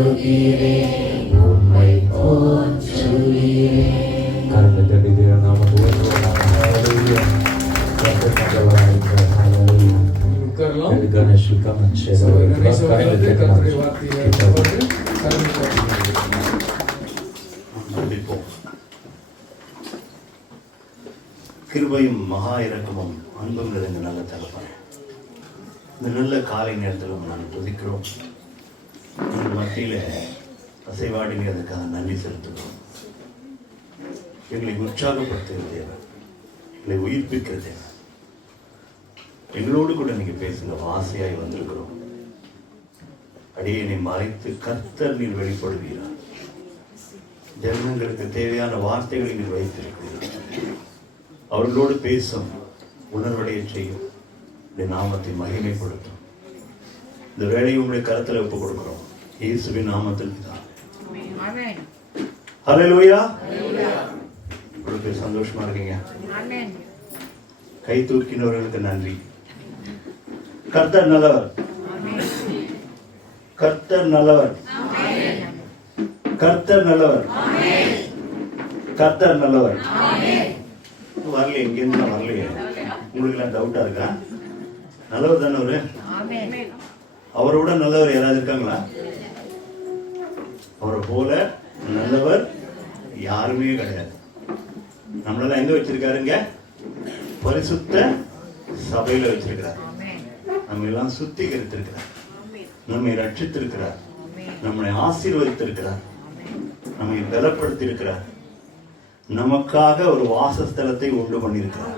வணங்குகிறேன் உம்மை போற்றி கிருபையும் மகா இரக்கமும் அன்பும் நிறைந்த நல்ல தகப்பனே, இந்த நல்ல காலை நேரத்தில் நாங்கள் துதிக்கிறோம். எங்கள் மத்தியில் அசைவாடினதுக்காக நன்றி செலுத்துகிறோம். எங்களை உற்சாகப்படுத்துகிற தேவன், எங்களை உயிர்ப்பிக்கிற தேவன், எங்களோடு கூட நீங்க பேசுங்க. ஆசையாய் வந்திருக்கிறோம். அடியனை மறைத்து கர்த்தர் நீர் வெளிப்படுகிறார். ஜனங்களுக்கு தேவையான வார்த்தைகளை நீர் வைத்திருக்கிறீர்கள். அவர்களோடு பேசும், உணர்வடைய செய்யும், இந்த நாமத்தை மகிமைப்படுத்தும். இந்த வேலையை உங்களுடைய கருத்தில் ஒப்புக் கொடுக்கிறோம். இயேசுவின் நாமத்தில் தான். ஹல்லேலூயா. உங்களுக்கு சந்தோஷமா இருக்கீங்க? கை தூக்கினவர்களுக்கு நன்றி. கர்த்தர் நல்லவர், கர்த்தர் நல்லவர், கர்த்தர் நல்லவர், கர்த்தர் நல்லவர். வரல, எங்கேருந்து வரலையே? உங்களுக்கு எல்லாம் டவுட்டா இருக்கா? நல்லவர் தானே அவரு? அவரோட நல்லவர் யாராவது இருக்காங்களா? அவரை போல நல்லவர் யாருமே கிடையாது. நம்மளெல்லாம் எங்க வச்சிருக்காருங்க? பரிசுத்த சபையில வச்சிருக்கிறார். நம்ம எல்லாம் சுத்திகரித்திருக்கிறார், நம்மை ரட்சித்திருக்கிறார், நம்மை ஆசீர்வதித்திருக்கிறார், நம்மை பலப்படுத்தி இருக்கிறார், நமக்காக ஒரு வாசஸ்தலத்தை உண்டு பண்ணியிருக்கிறார்.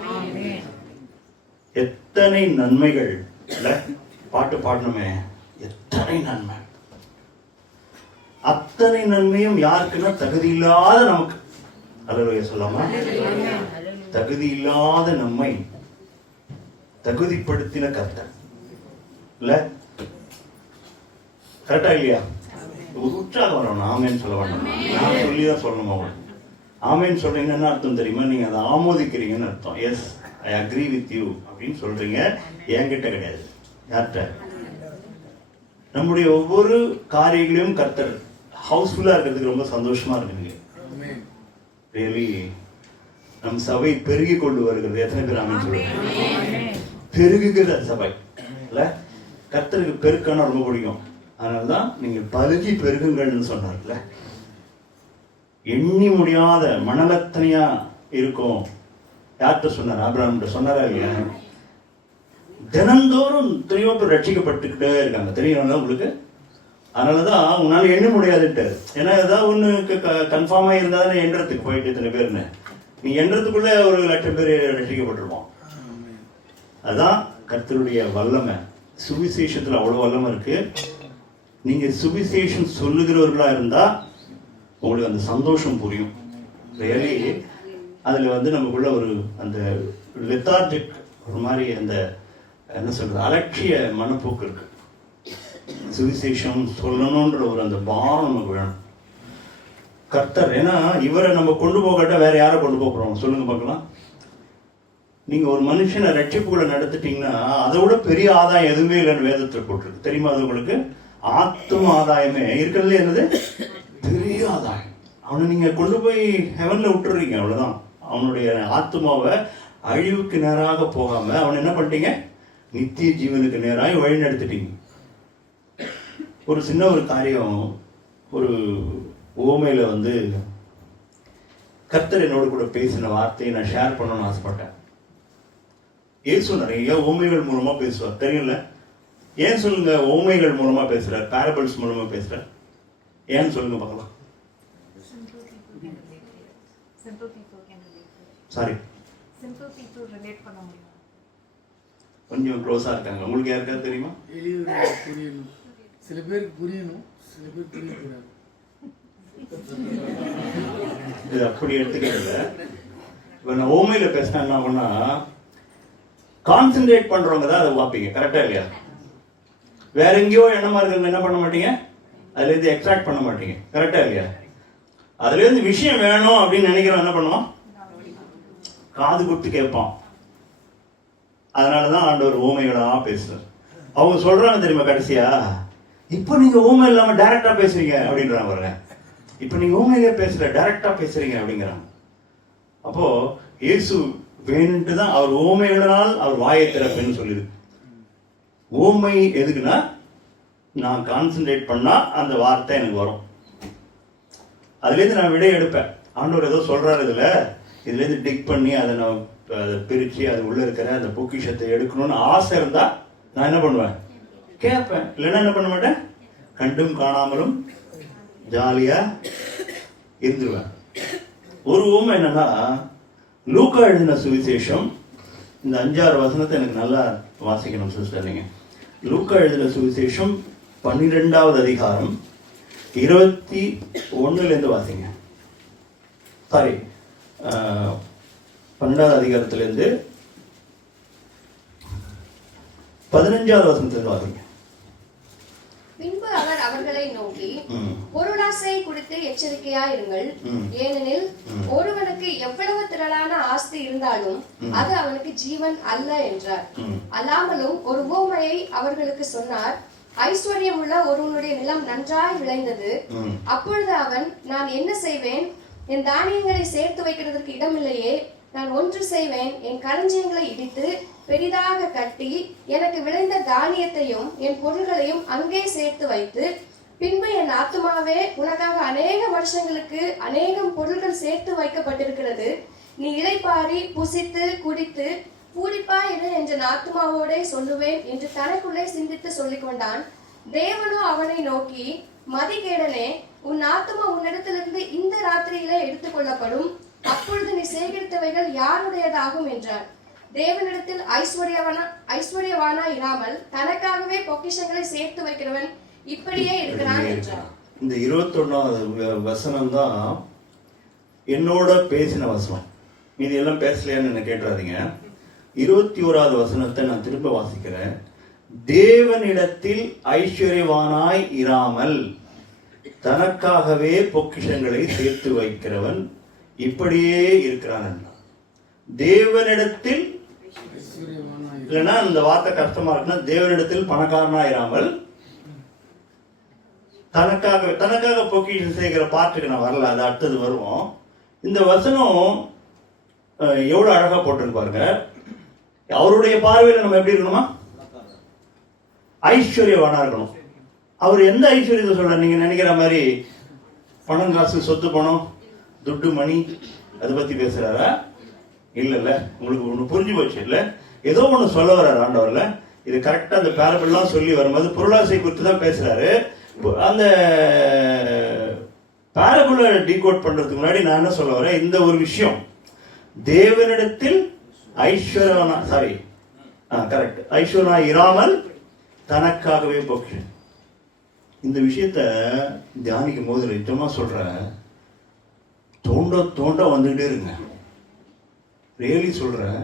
எத்தனை நன்மைகள்! பாட்டு பாடணுமே, எத்தனை நன்மை! அத்தனை நன்மையும் யாருக்குன்னா தகுதி இல்லாத நமக்கு. அல்லேலூயா சொல்லாமா? தகுதி இல்லாத நம்மை தகுதிப்படுத்தின கர்த்தர் இல்ல? கரெக்டா இல்லையா? உற்சாகம் வரணும். ஆமேன்னு சொல்ல வேண்டாம், நான் சொல்லிதான் சொல்லணும். அவன் ஆமேன்னு சொல்றீங்க என்ன அர்த்தம் தெரியுமா? நீங்க அதை ஆமோதிக்கிறீங்கன்னு அர்த்தம். Yes, I agree with you அப்படின்னு சொல்றீங்க. என்கிட்ட கிடையாது. யார்கிட்ட? நம்முடைய ஒவ்வொரு காரியங்களையும் கர்த்தர் ஹவுஸ்ஃபுல்லா இருக்கிறதுக்கு ரொம்ப சந்தோஷமா இருக்குங்க. ரியலி நம் சபை பெருகி கொண்டு வருகிறது. எத்தனை பேர் ஆமென் சொல்லுங்க? பெருகுகிற சபை இல்ல? கர்த்தருக்கு பெருக்கன்னா ரொம்ப பிடிக்கும். அதனாலதான் நீங்க பருகி பெருகுங்கள்னு சொன்னார்ல. எண்ணி முடியாத மணலத்தனையா இருக்கும். யார்கிட்ட சொன்னார்? ஆபிரகாம்கிட்ட சொன்னாரா இல்லையா? தினந்தோறும் எத்தனையோ பேர் ரட்சிக்கப்பட்டுக்கிட்டே இருக்காங்க. தெரியும் உங்களுக்கு? அதனாலதான் உன்னால எண்ண முடியாதுட்டு. ஏன்னா ஏதாவது ஒண்ணு கன்ஃபார்மா இருந்தாலும் எண்ணறதுக்கு போயிட்டு இத்தனை பேர்னு, நீ எண்ணறதுக்குள்ள ஒரு 1,00,000 பேர் ரட்சிக்கப்பட்டிருப்போம். அதான் கர்த்தருடைய வல்லமை. சுவிசேஷத்துல அவ்வளவு வல்லமை இருக்கு. நீங்க சுவிசேஷம் சொல்லுகிறவர்களா இருந்தா உங்களுக்கு அந்த சந்தோஷம் புரியும். ரியலி அதுல நமக்குள்ள ஒரு அந்த லெத்தார்ஜிக் ஒரு மாதிரி அந்த என்ன சொல்றது அலட்சிய மனப்போக்கு இருக்கு. சுவிசேஷம் சொல்லணும்ன்ற ஒரு அந்த பாரம் நமக்கு வேணும். கர்த்தர் ஏன்னா இவரை நம்ம கொண்டு போகட்ட வேற யாரை கொண்டு போகிறோம் சொல்லுங்க பார்க்கலாம். நீங்க ஒரு மனுஷனை ரட்சிப்புகளை நடத்திட்டீங்கன்னா அதை விட பெரிய ஆதாயம் எதுவுமே இல்லைன்னு வேதத்தில் போட்டிருக்கு. தெரியுமா? அது உங்களுக்கு ஆத்தும ஆதாயமே இருக்கிறதுல என்னது பெரிய ஆதாயம். அவனை நீங்க கொண்டு போய் ஹெவன்ல விட்டுறீங்க, அவ்வளவுதான். அவனுடைய ஆத்மாவை அழிவுக்கு நேராக போகாம அவன் என்ன பண்ணிட்டீங்க? நித்திய ஜீவனுக்கு நேராக வழி நடத்திட்டீங்க. ஒரு சின்ன ஒரு காரியம், ஒரு ஓமையில கர்த்தர் என்னோட கூட பேசின வார்த்தையை நான் ஷேர் பண்ணணும்னு ஆசைப்பட்டேன். இயேசு நிறைய ஓமைகள் மூலமா பேசுவார், தெரியல? ஏன் சொல்லுங்க ஓமைகள் மூலமா பேசுறார், பேரபிள்ஸ் மூலமா பேசுறார்? ஏன்னு சொல்லுங்க பார்க்கலாம். சாரி, கொஞ்சம் க்ளோஸா இருக்காங்க. உங்களுக்கு யாருக்காவது தெரியுமா? சில பேருக்கு புரியணும், சில பேருக்கு புரியக்கூடாது. இது அப்படி எடுத்துக்கிறது. இப்ப நான் ஓமையில பேசினா என்ன ஆகும்னா, கான்சென்ட்ரேட் பண்றவங்க தான் அதை பார்ப்பீங்க. கரெக்டா இல்லையா? வேற எங்கேயோ எண்ணமா இருக்கிறவங்க என்ன பண்ண மாட்டீங்க, அதுல இருந்து எக்ஸ்ட்ராக்ட் பண்ண மாட்டீங்க. கரெக்டா இல்லையா? அதுல இருந்து விஷயம் வேணும் அப்படின்னு நினைக்கிறோம், என்ன பண்ணுவோம்? காது கொடுத்து கேட்பான். அதனாலதான் ஆண்டவர் ஓமைகளா பேசுறார். அவங்க சொல்றாங்க தெரியுமா கடைசியா, இப்ப நீங்க ஊமை இல்லாம டைரக்டா பேசுறீங்க அப்படின்றாங்க பாருங்க. இப்ப நீங்க ஊமையிலே பேசல, டைரக்டா பேசுறீங்க அப்படிங்கிறாங்க. அப்போ இயேசு வேணுட்டு தான் அவர் ஊமைகளால் அவர் வாயை திறப்புன்னு சொல்லியிருக்கு. ஊமை எதுக்குன்னா நான் கான்சென்ட்ரேட் பண்ணால் அந்த வார்த்தை எனக்கு வரும். அதுலேருந்து நான் விடை எடுப்பேன். ஆண்டவர் ஏதோ சொல்கிறாரு இதுலேருந்து டிக் பண்ணி அதை நான் அதை பிரித்து அது உள்ளே இருக்கிற அந்த பொக்கிஷத்தை எடுக்கணும்னு ஆசை இருந்தால் நான் என்ன பண்ணுவேன்? கேட்பேன். இல்லைன்னா என்ன பண்ண மாட்டேன்? கண்டும் காணாமலும் ஜாலியாக இருந்துருவேன். ஒரு ஊமை என்னன்னா, லூக்கா எழுதின சுவிசேஷம் இந்த 5-6 வசனத்தை எனக்கு நல்லா வாசிக்கணும் சிஸ்டர். நீங்கள் லூக்கா எழுதின சுவிசேஷம் 12வது அதிகாரம் 21 வாசிங்க. சாரி, 12வது அதிகாரத்திலேருந்து 15வது வசனத்திலிருந்து வாசிங்க. பின்பு அவர் அவர்களை நோக்கி, பொருளாசை குறித்து எச்சரிக்கையாயிருங்கள். ஏனெனில் ஒருவனுக்கு எவ்வளவு திரளான ஆஸ்தி இருந்தாலும் அது அவனுக்கு ஜீவன் அல்ல என்றார். அல்லாமலும் ஒரு உவமையை அவர்களுக்கு சொன்னார். ஐஸ்வர்யம் உள்ள ஒருவனுடைய நிலம் நன்றாய் விளைந்தது. அப்பொழுது அவன், நான் என்ன செய்வேன்? என் தானியங்களை சேர்த்து வைக்கிறதற்கு இடமில்லையே. நான் ஒன்று செய்வேன், என் களஞ்சியங்களை இடித்து பெரிதாக கட்டி எனக்கு விளைந்த தானியத்தையும் என் பொருள்களையும் அங்கே சேர்த்து வைத்து, பின்பு என் ஆத்துமாவே, உனக்காக அநேக வருஷங்களுக்கு அநேகம் பொருள்கள் சேர்த்து வைக்கப்பட்டிருக்கிறது. நீ இளைப்பாரி புசித்து குடித்து பூரிப்பாயிரு என்ற ஆத்துமாவோட சொல்லுவேன் என்று தனக்குள்ளே சிந்தித்து சொல்லிக் கொண்டான். தேவனோ அவனை நோக்கி, மதிகேடனே, உன் ஆத்துமா உன்னிடத்திலிருந்து இந்த ராத்திரியிலே எடுத்துக் கொள்ளப்படும். அப்பொழுது நீ சேகரித்தவைகள் யாருடையதாகும் என்றார். தேவனிடத்தில் ஐஸ்வர்யவானா இராமல் தனக்காகவே பொக்கிஷங்களை சேர்த்து வைக்கிறவன் இப்படியே இருக்கிறான் என்றார். இந்த 21வது வசனம் தான் என்னோட பேசின வசனம். இது எல்லாம் பேசலையான்னு என்ன கேட்டுறாதீங்க. 21வது வசனத்தை நான் திரும்ப வாசிக்கிறேன். தேவனிடத்தில் ஐஸ்வர்யவானாய் இராமல் தனக்காகவே பொக்கிஷங்களை சேர்த்து வைக்கிறவன் இப்படியே இருக்கிறான். தேவனிடத்தில், இல்லைன்னா இந்த வார்த்தை கஷ்டமா இருக்குன்னா, தேவனிடத்தில் பணக்காரனாயிராமல் தனக்காக பொக்கிஷம் செய்கிற பாட்டுக்கு நான் வரல, அது அடுத்தது வருவோம். இந்த வசனம் எவ்வளவு அழகா போட்டு பாருங்க. அவருடைய பார்வையில் நம்ம எப்படி இருக்கணுமா? ஐஸ்வர்யவானா இருக்கணும். அவர் எந்த ஐஸ்வர்யத்தை சொல்ற? நீங்க நினைக்கிற மாதிரி பணம், காசு, சொத்து, பணம், துட்டு, மணி அதை பத்தி பேசுறாரா? இல்ல, உங்களுக்கு ஒண்ணு புரிஞ்சு போச்சு. இல்ல, ஏதோ ஒண்ணு சொல்ல வர்றாரு ஆண்டவர்ல. இது கரெக்டா அந்த பேரபிள்லாம் சொல்லி வரும்போது பொருளாசை குறித்து தான் பேசுறாரு. அந்த பேரபிளை டீகோட் பண்றதுக்கு முன்னாடி நான் என்ன சொல்ல வரேன், இந்த ஒரு விஷயம், தேவனிடத்தில் ஐஸ்வர்யவானா, சாரி கரெக்ட், ஐஸ்வர்யா இராமல் தனக்காகவே பொக்கிஷம். இந்த விஷயத்த தியானிக்கும் போது நிஜமா சொல்றேன், தோண்ட வந்துகிட்டே இருங்க. ரியலி சொல்றேன்,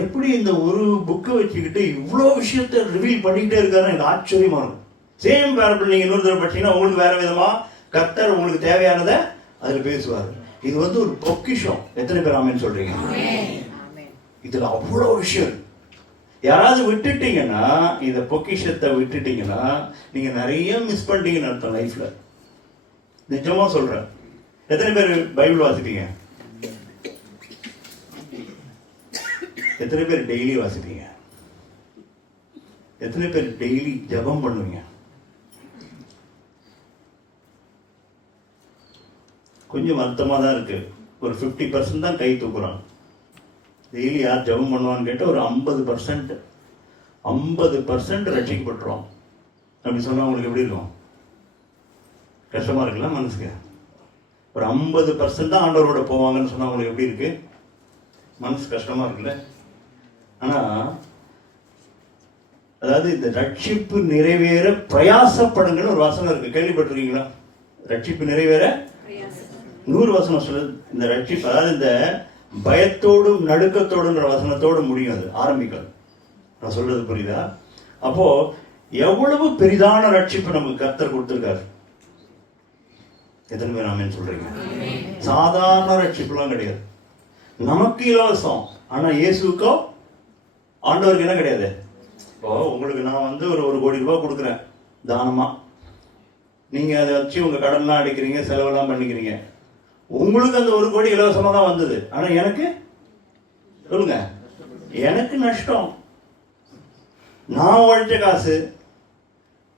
எப்படி இந்த ஒரு புக்கை வச்சுக்கிட்டு இவ்வளோ விஷயத்த ரிவீல் பண்ணிக்கிட்டே இருக்காரு, எனக்கு ஆச்சரியமா இருக்கும். சேம் பேரபிள் நீங்க இன்னொரு தடவை படிச்சீங்கன்னா உங்களுக்கு வேற விதமா கர்த்தர் உங்களுக்கு தேவையானதை அதுல பேசுவார். இது வந்து ஒரு பொக்கிஷம். எத்தனை பேர் ஆமென் சொல்றீங்க? இதுல அவ்வளோ விஷயம். யாராவது விட்டுட்டீங்கன்னா, இந்த பொக்கிஷத்தை விட்டுட்டீங்கன்னா நீங்க நிறைய மிஸ் பண்ணிட்டீங்கன்னு அர்த்தம் லைஃப்ல. நிஜமா சொல்றேன். எத்தனை பேர் பைபிள் வாசிப்பீங்க? எத்தனை பேர் டெய்லி வாசிப்பீங்க? எத்தனை பேர் டெய்லி ஜெபம் பண்ணுவீங்க? கொஞ்சம் வருத்தமா தான் இருக்கு. ஒரு 50% தான் கை தூக்குறான். டெய்லி யார் ஜெபம் பண்ணுவான்னு கேட்டால் ஒரு 50% ரட்சிக்கப்பட்டுரும். அப்படி சொன்னா உங்களுக்கு எப்படி இருக்கும்? கஷ்டமா இருக்குல்ல மனசுக்கு? ஒரு 50% தான் ஆண்டவரோட போவாங்கன்னு சொன்னா உங்களுக்கு எப்படி இருக்கு? மனசு கஷ்டமா இருக்குல்ல? ஆனா அதாவது இந்த ரட்சிப்பு நிறைவேற பிரயாசப்படுங்கன்னு ஒரு வசனம் இருக்கு, கேள்விப்பட்டிருக்கீங்களா? ரட்சிப்பு நிறைவேற 100 வசனம் சொல்லுது. இந்த ரட்சிப்பு, அதாவது இந்த பயத்தோடும் நடுக்கத்தோடுன்ற வசனத்தோடு முடியும், அது ஆரம்பிக்கும். நான் சொல்றது புரியுதா? அப்போ எவ்வளவு பெரிதான ரட்சிப்பு நமக்கு கர்த்தர் கொடுத்திருக்காரு. எத்தனை பேர் ஆமென் சொல்றீங்க? சாதாரண ரட்சிப்புலாம் கிடையாது. நமக்கு இலவசம். ஆனா இயேசுக்கோ ஆண்டவருக்கு என்ன கிடையாது. இப்போ உங்களுக்கு நான் வந்து ஒரு 1 கோடி ரூபாய் கொடுக்குறேன் தானமா, நீங்க அதை வச்சு உங்க கடன்லாம் அடிக்கிறீங்க, செலவெல்லாம் பண்ணிக்கிறீங்க. உங்களுக்கு அந்த 1 கோடி இலவசமா தான் வந்தது. ஆனா எனக்கு சொல்லுங்க, எனக்கு நஷ்டம். நான் உழைச்ச காசு,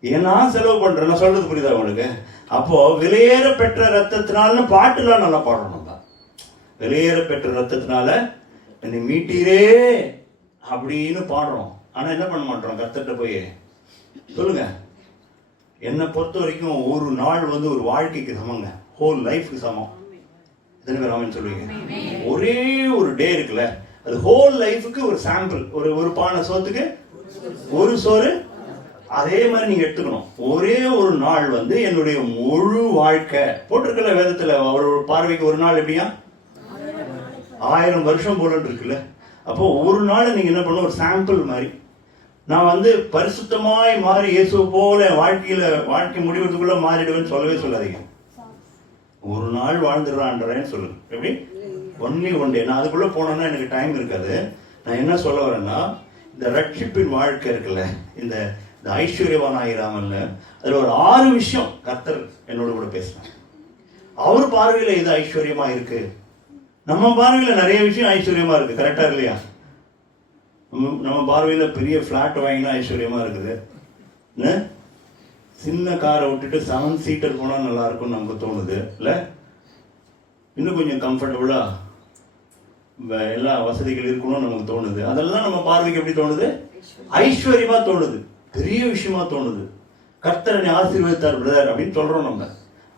ஏன்னா செலவு பண்றேன், நான் சொல்றது புரியுதா உங்களுக்கு? அப்போ விலையேற பெற்ற ரத்தத்தினால பாட்டுலாம் நல்லா பாடணும். நம்ம விலையேற பெற்ற ரத்தத்தினால என்னை மீட்டீரே அப்படின்னு பாடுறோம். ஆனா என்ன பண்ண மாட்டோம்? கர்த்தர்ட்ட போய் சொல்லுங்க. என்னை பொறுத்த வரைக்கும் ஒரு நாள் வந்து ஒரு வாழ்க்கைக்கு சமங்க, ஹோல் லைஃப்க்கு சமம். எத்தனை பேர் ஆமென் சொல்லுவீங்க? ஒரே ஒரு டே இருக்குல்ல, அது ஹோல் லைஃபுக்கு ஒரு சாம்பிள். ஒரு பானை சோத்துக்கு ஒரு சோறு, அதே மாதிரி நீங்க எடுத்துக்கணும். ஒரே ஒரு நாள் வந்து என்னுடைய முழு வாழ்க்கை போட்டிருக்கல வேதத்துல. அவர் பார்வைக்கு ஒரு நாள் எப்படியா 1000 வருஷம் போல இருக்குல்ல. அப்போ ஒரு நாள் நீங்க என்ன பண்ணணும்? ஒரு சாம்பிள் மாதிரி. நான் வந்து பரிசுத்தமாய் மாறி இயேசு போல வாழ்க்கை முடிவதுக்குள்ள மாறிடுவேன்னு சொல்லவே சொல்லாதீங்க. ஒரு நாள் வாழ்ந்துடுறான்றேன்னு சொல்லுங்க. எப்படி? Only one day. நான் அதுக்குள்ள போனேன்னா எனக்கு டைம் இருக்காது. நான் என்ன சொல்ல வரேன்னா, இந்த ரட்சிப்பின் வாழ்க்கை இருக்குல்ல, இந்த ஐஸ்வர்யவான் ஆகிறாமல்ல, அதுல ஒரு 6 விஷயம் கர்த்தர் என்னோட கூட பேசினார். அவர் பார்வையில இது ஐஸ்வர்யமா இருக்கு, நம்ம பார்வையில நிறைய விஷயம் ஐஸ்வர்யமா இருக்கு. கரெக்டா இல்லையா? நம்ம பார்வையில பெரிய பிளாட் வாங்கினா ஐஸ்வர்யமா இருக்குது, சின்ன காரை விட்டுட்டு 7 சீட்டர் போனா நல்லா இருக்கும்னு நமக்கு தோணுது இல்ல? இன்னும் கொஞ்சம் கம்ஃபர்டபுளா எல்லா வசதிகள் இருக்கணும்னு நமக்கு தோணுது. அதெல்லாம் நம்ம பார்வைக்கு எப்படி தோணுது? ஐஸ்வர்யமா தோணுது, பெரிய விஷயமா தோணுது. கர்த்தரை ஆசீர்வதித்தார் பிரதர் அப்படின்னு சொல்றோம் நம்ம.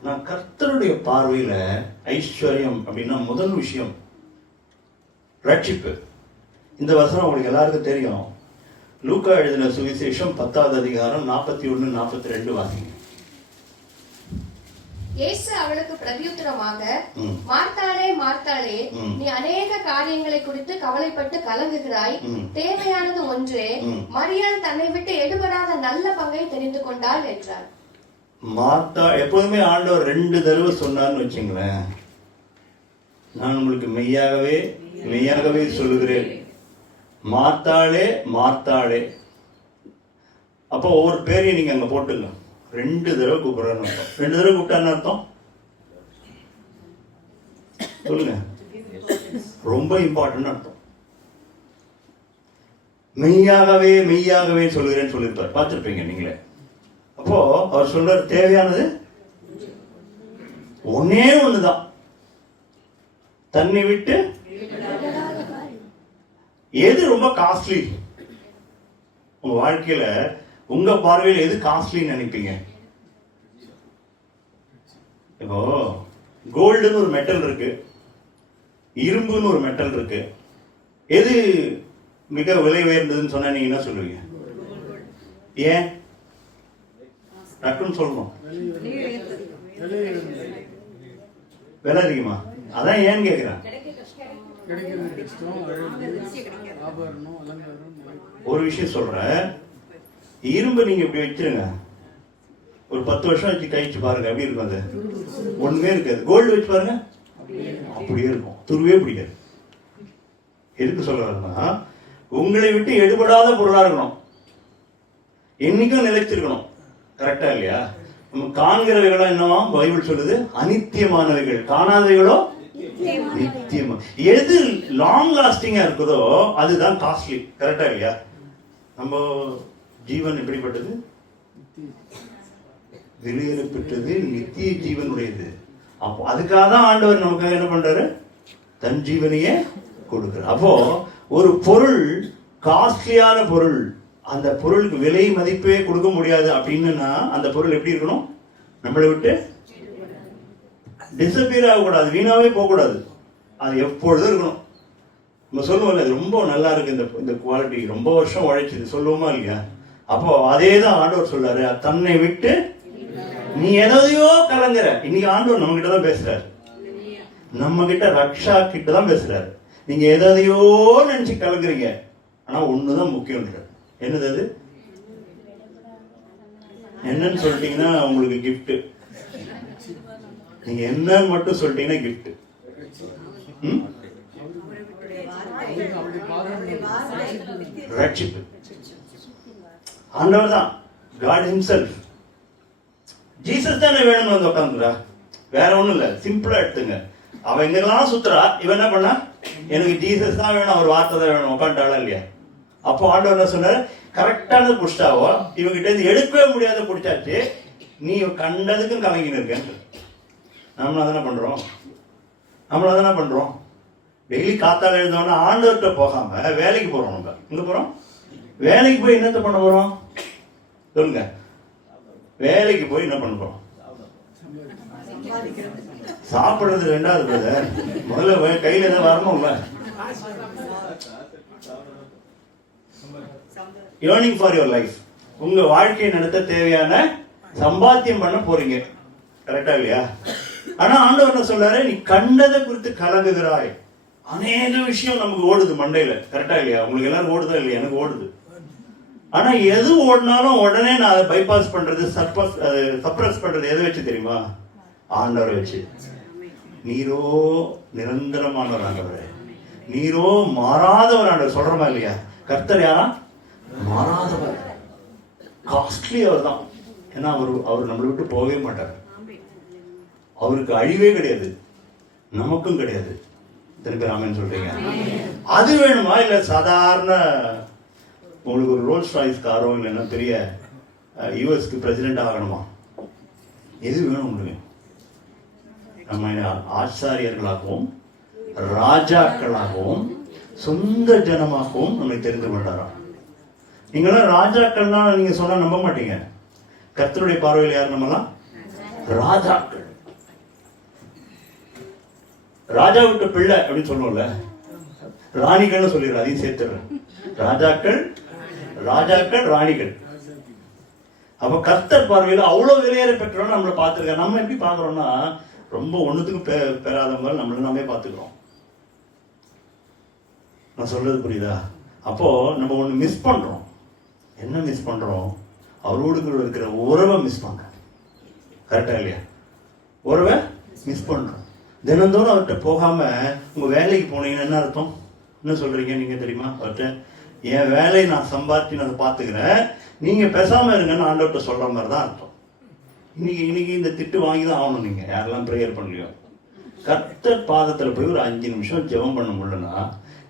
நான் கர்த்தருடைய பார்வையில ஐஸ்வர்யம் அப்படின்னா முதல் விஷயம் ரட்சிப்பு. இந்த வசனம் உங்களுக்கு எல்லாருக்கும் தெரியும். லூக்கா எழுதின சுவிசேஷம் 10வது அதிகாரம் 41, 42 வாசிங்க. இயேசு அவளுக்கு பிரதியுத்தரமாக, மார்த்தாளே மார்த்தாளே, நீ அநேக காரியங்களை குறித்து கவலைப்பட்டு கலங்குகிறாய், தேவையானது ஒன்றே, மரியாள் தன்னை விட்டு எடுபடாத நல்ல பங்கை தெரிந்து கொண்டாள் என்றார். மார்த்தா எப்போதுமே ஆண்டவர் 2 தடவை சொன்னார்னு வச்சுங்களேன். நான் உங்களுக்கு மெய்யாகவே சொல்லுகிறேன், மார்த்தாளே மார்த்தாளே. அப்போ ஒவ்வொரு பேரையும் நீங்க அங்க போட்டுங்க. 2 தடவை கூப்பிடுறான்னு அர்த்தம். 2 தடவை கூப்பிட்டான்னு அர்த்தம் சொல்லுங்க. ரொம்ப இம்பார்ட்டன்ட் அர்த்தம். மெய்யாகவே சொல்லுகிறேன்னு சொல்லியிருப்பார், பார்த்திருப்பீங்க நீங்களே. அப்போ அவர் சொல்றாரு தேவையானது ஒன்னே ஒண்ணுதான், தன்னை விட்டு. எது ரொம்ப காஸ்ட்லி உங்க வாழ்க்கையில? உங்க பார்வையில் எது காஸ்ட்லின்னு நினைப்பீங்க? இப்போ கோல்டுன்னு ஒரு மெட்டல் இருக்கு, இரும்புன்னு ஒரு மெட்டல் இருக்கு. எது மிக விலை உயர்ந்ததுன்னு சொன்னா நீங்க என்ன சொல்லுவீங்க? ஏன் டக்குன்னு சொல்லணும்? விலை அதிகமா? அதான் ஏன்னு கேக்குறேன். ஒரு விஷயம் சொல்றேன், இரும்பு நீங்க இப்படி வச்சிருங்க, ஒரு 10 வருஷம் வச்சு கழிச்சு பாருங்க எப்படி இருக்கும். அது ஒண்ணுமே இருக்காது. கோல்டு வச்சு பாருங்க, அப்படியே இருக்கும், துருவே பிடிக்காது. எதுக்கு சொல்ல வரேன்னா, உங்களை விட்டு எடுபடாத பொருளா இருக்கணும், என்னைக்கும் நிலைச்சிருக்கணும். கரெக்டா இல்லையா? நம்ம காண்கிறவைகளோ என்னவா பைபிள் சொல்லுது? அனித்தியமானவைகள், காணாதவைகளோ நித்தியமா. எது லாங் லாஸ்டிங்கா இருக்குதோ அதுதான் காஸ்ட்லி. கரெக்டா இல்லையா? நம்ம ஜீவன் எப்படிப்பட்டது? வெளியேறப்பட்டது, நித்திய ஜீவனுடையது. அப்போ அதுக்காக தான் ஆண்டவர் நமக்காக என்ன பண்றாரு? தன் ஜீவனையே கொடுக்கிறார். அப்போ ஒரு பொருள் காஸ்ட்லியான பொருள், அந்த பொருளுக்கு விலை மதிப்பே கொடுக்க முடியாது அப்படின்னா அந்த பொருள் எப்படி இருக்கணும்? நம்மளை விட்டு டிசப்பியர் ஆகக்கூடாது, வீணாவே போகக்கூடாது. அது எப்பொழுதும் இருக்கணும். நம்ம சொல்லுவோம்ல, இது ரொம்ப நல்லா இருக்கு, இந்த குவாலிட்டி ரொம்ப வருஷம் உழைச்சிது சொல்லுவோமா இல்லையா? அப்போ அதே தான் ஆண்டவர் சொல்றாரு, தன்னை விட்டு நீ எதையோ கலங்குற. இன்னைக்கு ஆண்டவர் நம்ம கிட்ட தான் பேசுறாரு, நம்ம கிட்ட ரக்ஷா கிட்ட தான் பேசுறாரு. நீங்க எதையோ நினைச்சு கலங்குறீங்க, ஆனா ஒண்ணுதான் முக்கியம். என்னது அது? என்னன்னு சொல்லிட்டீங்கன்னா உங்களுக்கு கிஃப்ட். நீங்க என்னன்னு மட்டும் சொல்லிட்டீங்கன்னா கிஃப்ட். ரட்சிப்பு ஆண்டவர் தான், காட் ஹிம்செல்ஃப். ஜீசஸ் தானே வேணும்னு வந்து உட்காந்துரா, வேற ஒண்ணும் இல்ல. சிம்பிளா எடுத்துங்க. அவன் எங்கெல்லாம் சுத்துறா, இவன் என்ன பண்ணா? எனக்கு ஜீசஸ் தான் வேணும், அவர் வார்த்தை தான் வேணும், உட்காந்துட்டாளா இல்லையா? அப்போ ஆண்டவர் என்ன சொன்னாரு? கரெக்டானது பிடிச்சாவோ இவங்கிட்ட இருந்து எடுக்கவே முடியாத பிடிச்சாச்சு, நீ கண்டதுக்கும் கலங்கின்னு இருக்கேன். நம்மள தானே பண்றோம். டெய்லி காத்தால எழுந்தோன்னா ஆண்டவர்கிட்ட போகாம வேலைக்கு போறோம். நம்ம எங்க போறோம்? வேலைக்கு போய் என்னத்த பண்ண போறோம் சொல்லுங்க? வேலைக்கு போய் என்ன பண்ண போறோம்? சாப்பிடுறது ரெண்டாவது பிரதர், முதல்ல கையில ஏதாவது வரணும்ல. ஏர்னிங் ஃபார் யுவர் லைஃப், உங்க வாழ்க்கையை நடத்த தேவையான சம்பாத்தியம் பண்ண போறீங்க, கரெக்டா இல்லையா? ஆனா ஆண்டவர் என்ன சொல்றாரு? நீ கண்டதை குறித்து கலங்குகிறாய். அநேக விஷயம் நமக்கு ஓடுது மண்டையில, கரெக்டா இல்லையா? உங்களுக்கு எல்லாரும் ஓடுதா இல்லையா? எனக்கு ஓடுது. ஆனா எது ஓடினாலும் உடனே நான் அதை பைபாஸ் பண்றது, சப்ரஸ் பண்றது எதை வச்சு தெரியுமா? ஆண்டவரை வச்சு. நீரோ நிரந்தரமானவர் ஆண்டவர், நீரோ மாறாதவர் ஆண்டவர் சொல்றமா இல்லையா? கர்த்தர் யாரா? மாறாதவர், காஸ்ட்லி அவர் தான். ஏன்னா அவர் நம்மளை விட்டு போகவே மாட்டார். அவருக்கு அழிவே கிடையாது, நமக்கும் கிடையாது. இத்தனை பேர் ஆமென் சொல்றீங்க? அது வேணுமா? இல்ல சாதாரண உங்களுக்கு ஒரு ரோல்ஸ் ராய்ஸ் காரோ இல்லைன்னா பெரிய யூஎஸ்க்கு பிரசிடென்ட் ஆகணுமா? எது வேணும் உங்களுக்கு? நம்ம ஆச்சாரியர்களாகவும் ராஜாக்களாகவும் சொந்த ஜனமாகவும் நம்மை தெரிந்து கொண்டாராம். நீங்களாம் ராஜாக்கள்லாம் நீங்க சொன்னா நம்ப மாட்டீங்க. கர்த்தருடைய பார்வையில் யார் நம்மலாம்? ராஜாக்கள். ராஜா விட்டு பிள்ளை அப்படின்னு சொல்லுவோம்ல, ராணிகள்னு சொல்லிடுறேன், அதையும் சேர்த்துடுறேன். ராஜாக்கள் ராணிகள். அப்ப கர்த்தர் பார்வையில் அவ்வளவு விலையேற பெற்றோம் நம்மளை பார்த்துருக்க. நம்ம எப்படி பாக்குறோம்னா, ரொம்ப ஒண்ணுத்துக்கும் பெறாதவங்க நம்மள நாமே பார்த்துக்கிறோம். நான் சொல்றது புரியுதா? அப்போ நம்ம ஒண்ணு மிஸ் பண்றோம். என்ன மிஸ் பண்றோம்? அவரோடு இருக்கிற உறவை மிஸ் பண்றோம், கரெக்டா இல்லையா? உறவை மிஸ் பண்றோம். தினந்தோறும் அவர்கிட்ட போகாம உங்க வேலைக்கு போனீங்கன்னா என்ன அர்த்தம்? என்ன சொல்றீங்க நீங்க தெரியுமா? அவர்கிட்ட என் வேலையை நான் சம்பாதிச்சு நான் பார்த்துக்கிறேன், நீங்க பேசாம இருங்கன்னு ஆண்டவர்கிட்ட சொல்ற மாதிரி தான் அர்த்தம். இன்னைக்கு இந்த திட்டு வாங்கி தான் ஆகணும். நீங்க யாரெல்லாம் ப்ரேயர் பண்ணலையோ, கர்த்தர் பாதத்துல போய் ஒரு 5 நிமிஷம் ஜெபம் பண்ண முடியலன்னா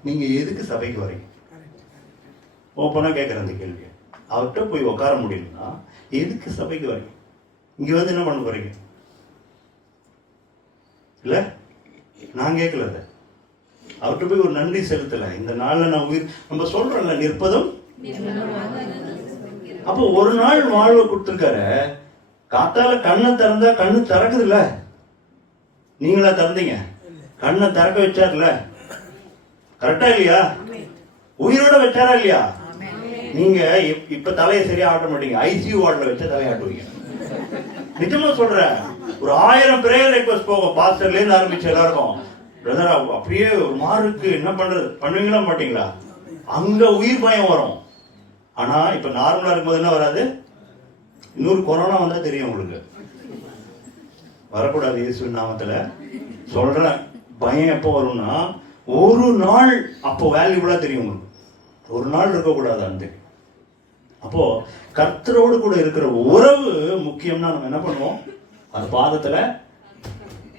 நீங்க எதுக்கு சபைக்கு வரீங்க? ஓப்பனா கேட்கறேன் அந்த கேள்வியை. அவர்கிட்ட போய் உட்கார முடியலன்னா எதுக்கு சபைக்கு வரீங்க? இங்க வந்து என்ன பண்ண போறீங்க? இல்ல நான் கேட்கல. அவர்கிட்ட போய் ஒரு நன்றி செலுத்தல. இந்த நாள்ல நான் உயிர் நம்ம சொல்றோம்ல, நிற்பதும். அப்போ ஒரு நாள் வாழ்வை கொடுத்துருக்காரு. காத்தால கண்ணை திறந்தா கண்ணு திறக்குது இல்ல? நீங்களா திறந்தீங்க? கண்ணை திறக்க வச்சார்ல, கரெக்டா இல்லையா? உயிரோட வச்சாரா இல்லையா? நீங்க இப்ப தலையை சரியா ஆட்ட மாட்டீங்க, ஐசியூ வார்டுல வச்ச தலையை ஆட்டுவீங்க. நிஜமா சொல்றேன். ஒரு 1000 பிரேயர் ரெக்வஸ்ட் போகும் பாஸ்டர்ல இருந்து ஆரம்பிச்சு எல்லாருக்கும். பிரதர் அப்படியே ஒரு மாருக்கு என்ன பண்றது பண்ணுவீங்களா மாட்டீங்களா? அங்க உயிர் பயம் வரும். ஆனா இப்ப நார்மலா இருக்கும்போது என்ன வராது? இன்னொரு கொரோனா வந்தா தெரியும் உங்களுக்கு. வரக்கூடாது இயேசு நாமத்துல சொல்றேன். பயம் எப்போ வரும்னா ஒரு நாள் அப்போ வேல்யூபிளா தெரியும் உங்களுக்கு. ஒரு நாள் இருக்கக்கூடாது அந்த. அப்போ கர்த்தரோடு கூட இருக்கிற உறவு முக்கியம்னா நம்ம என்ன பண்ணுவோம்? அந்த பாதத்துல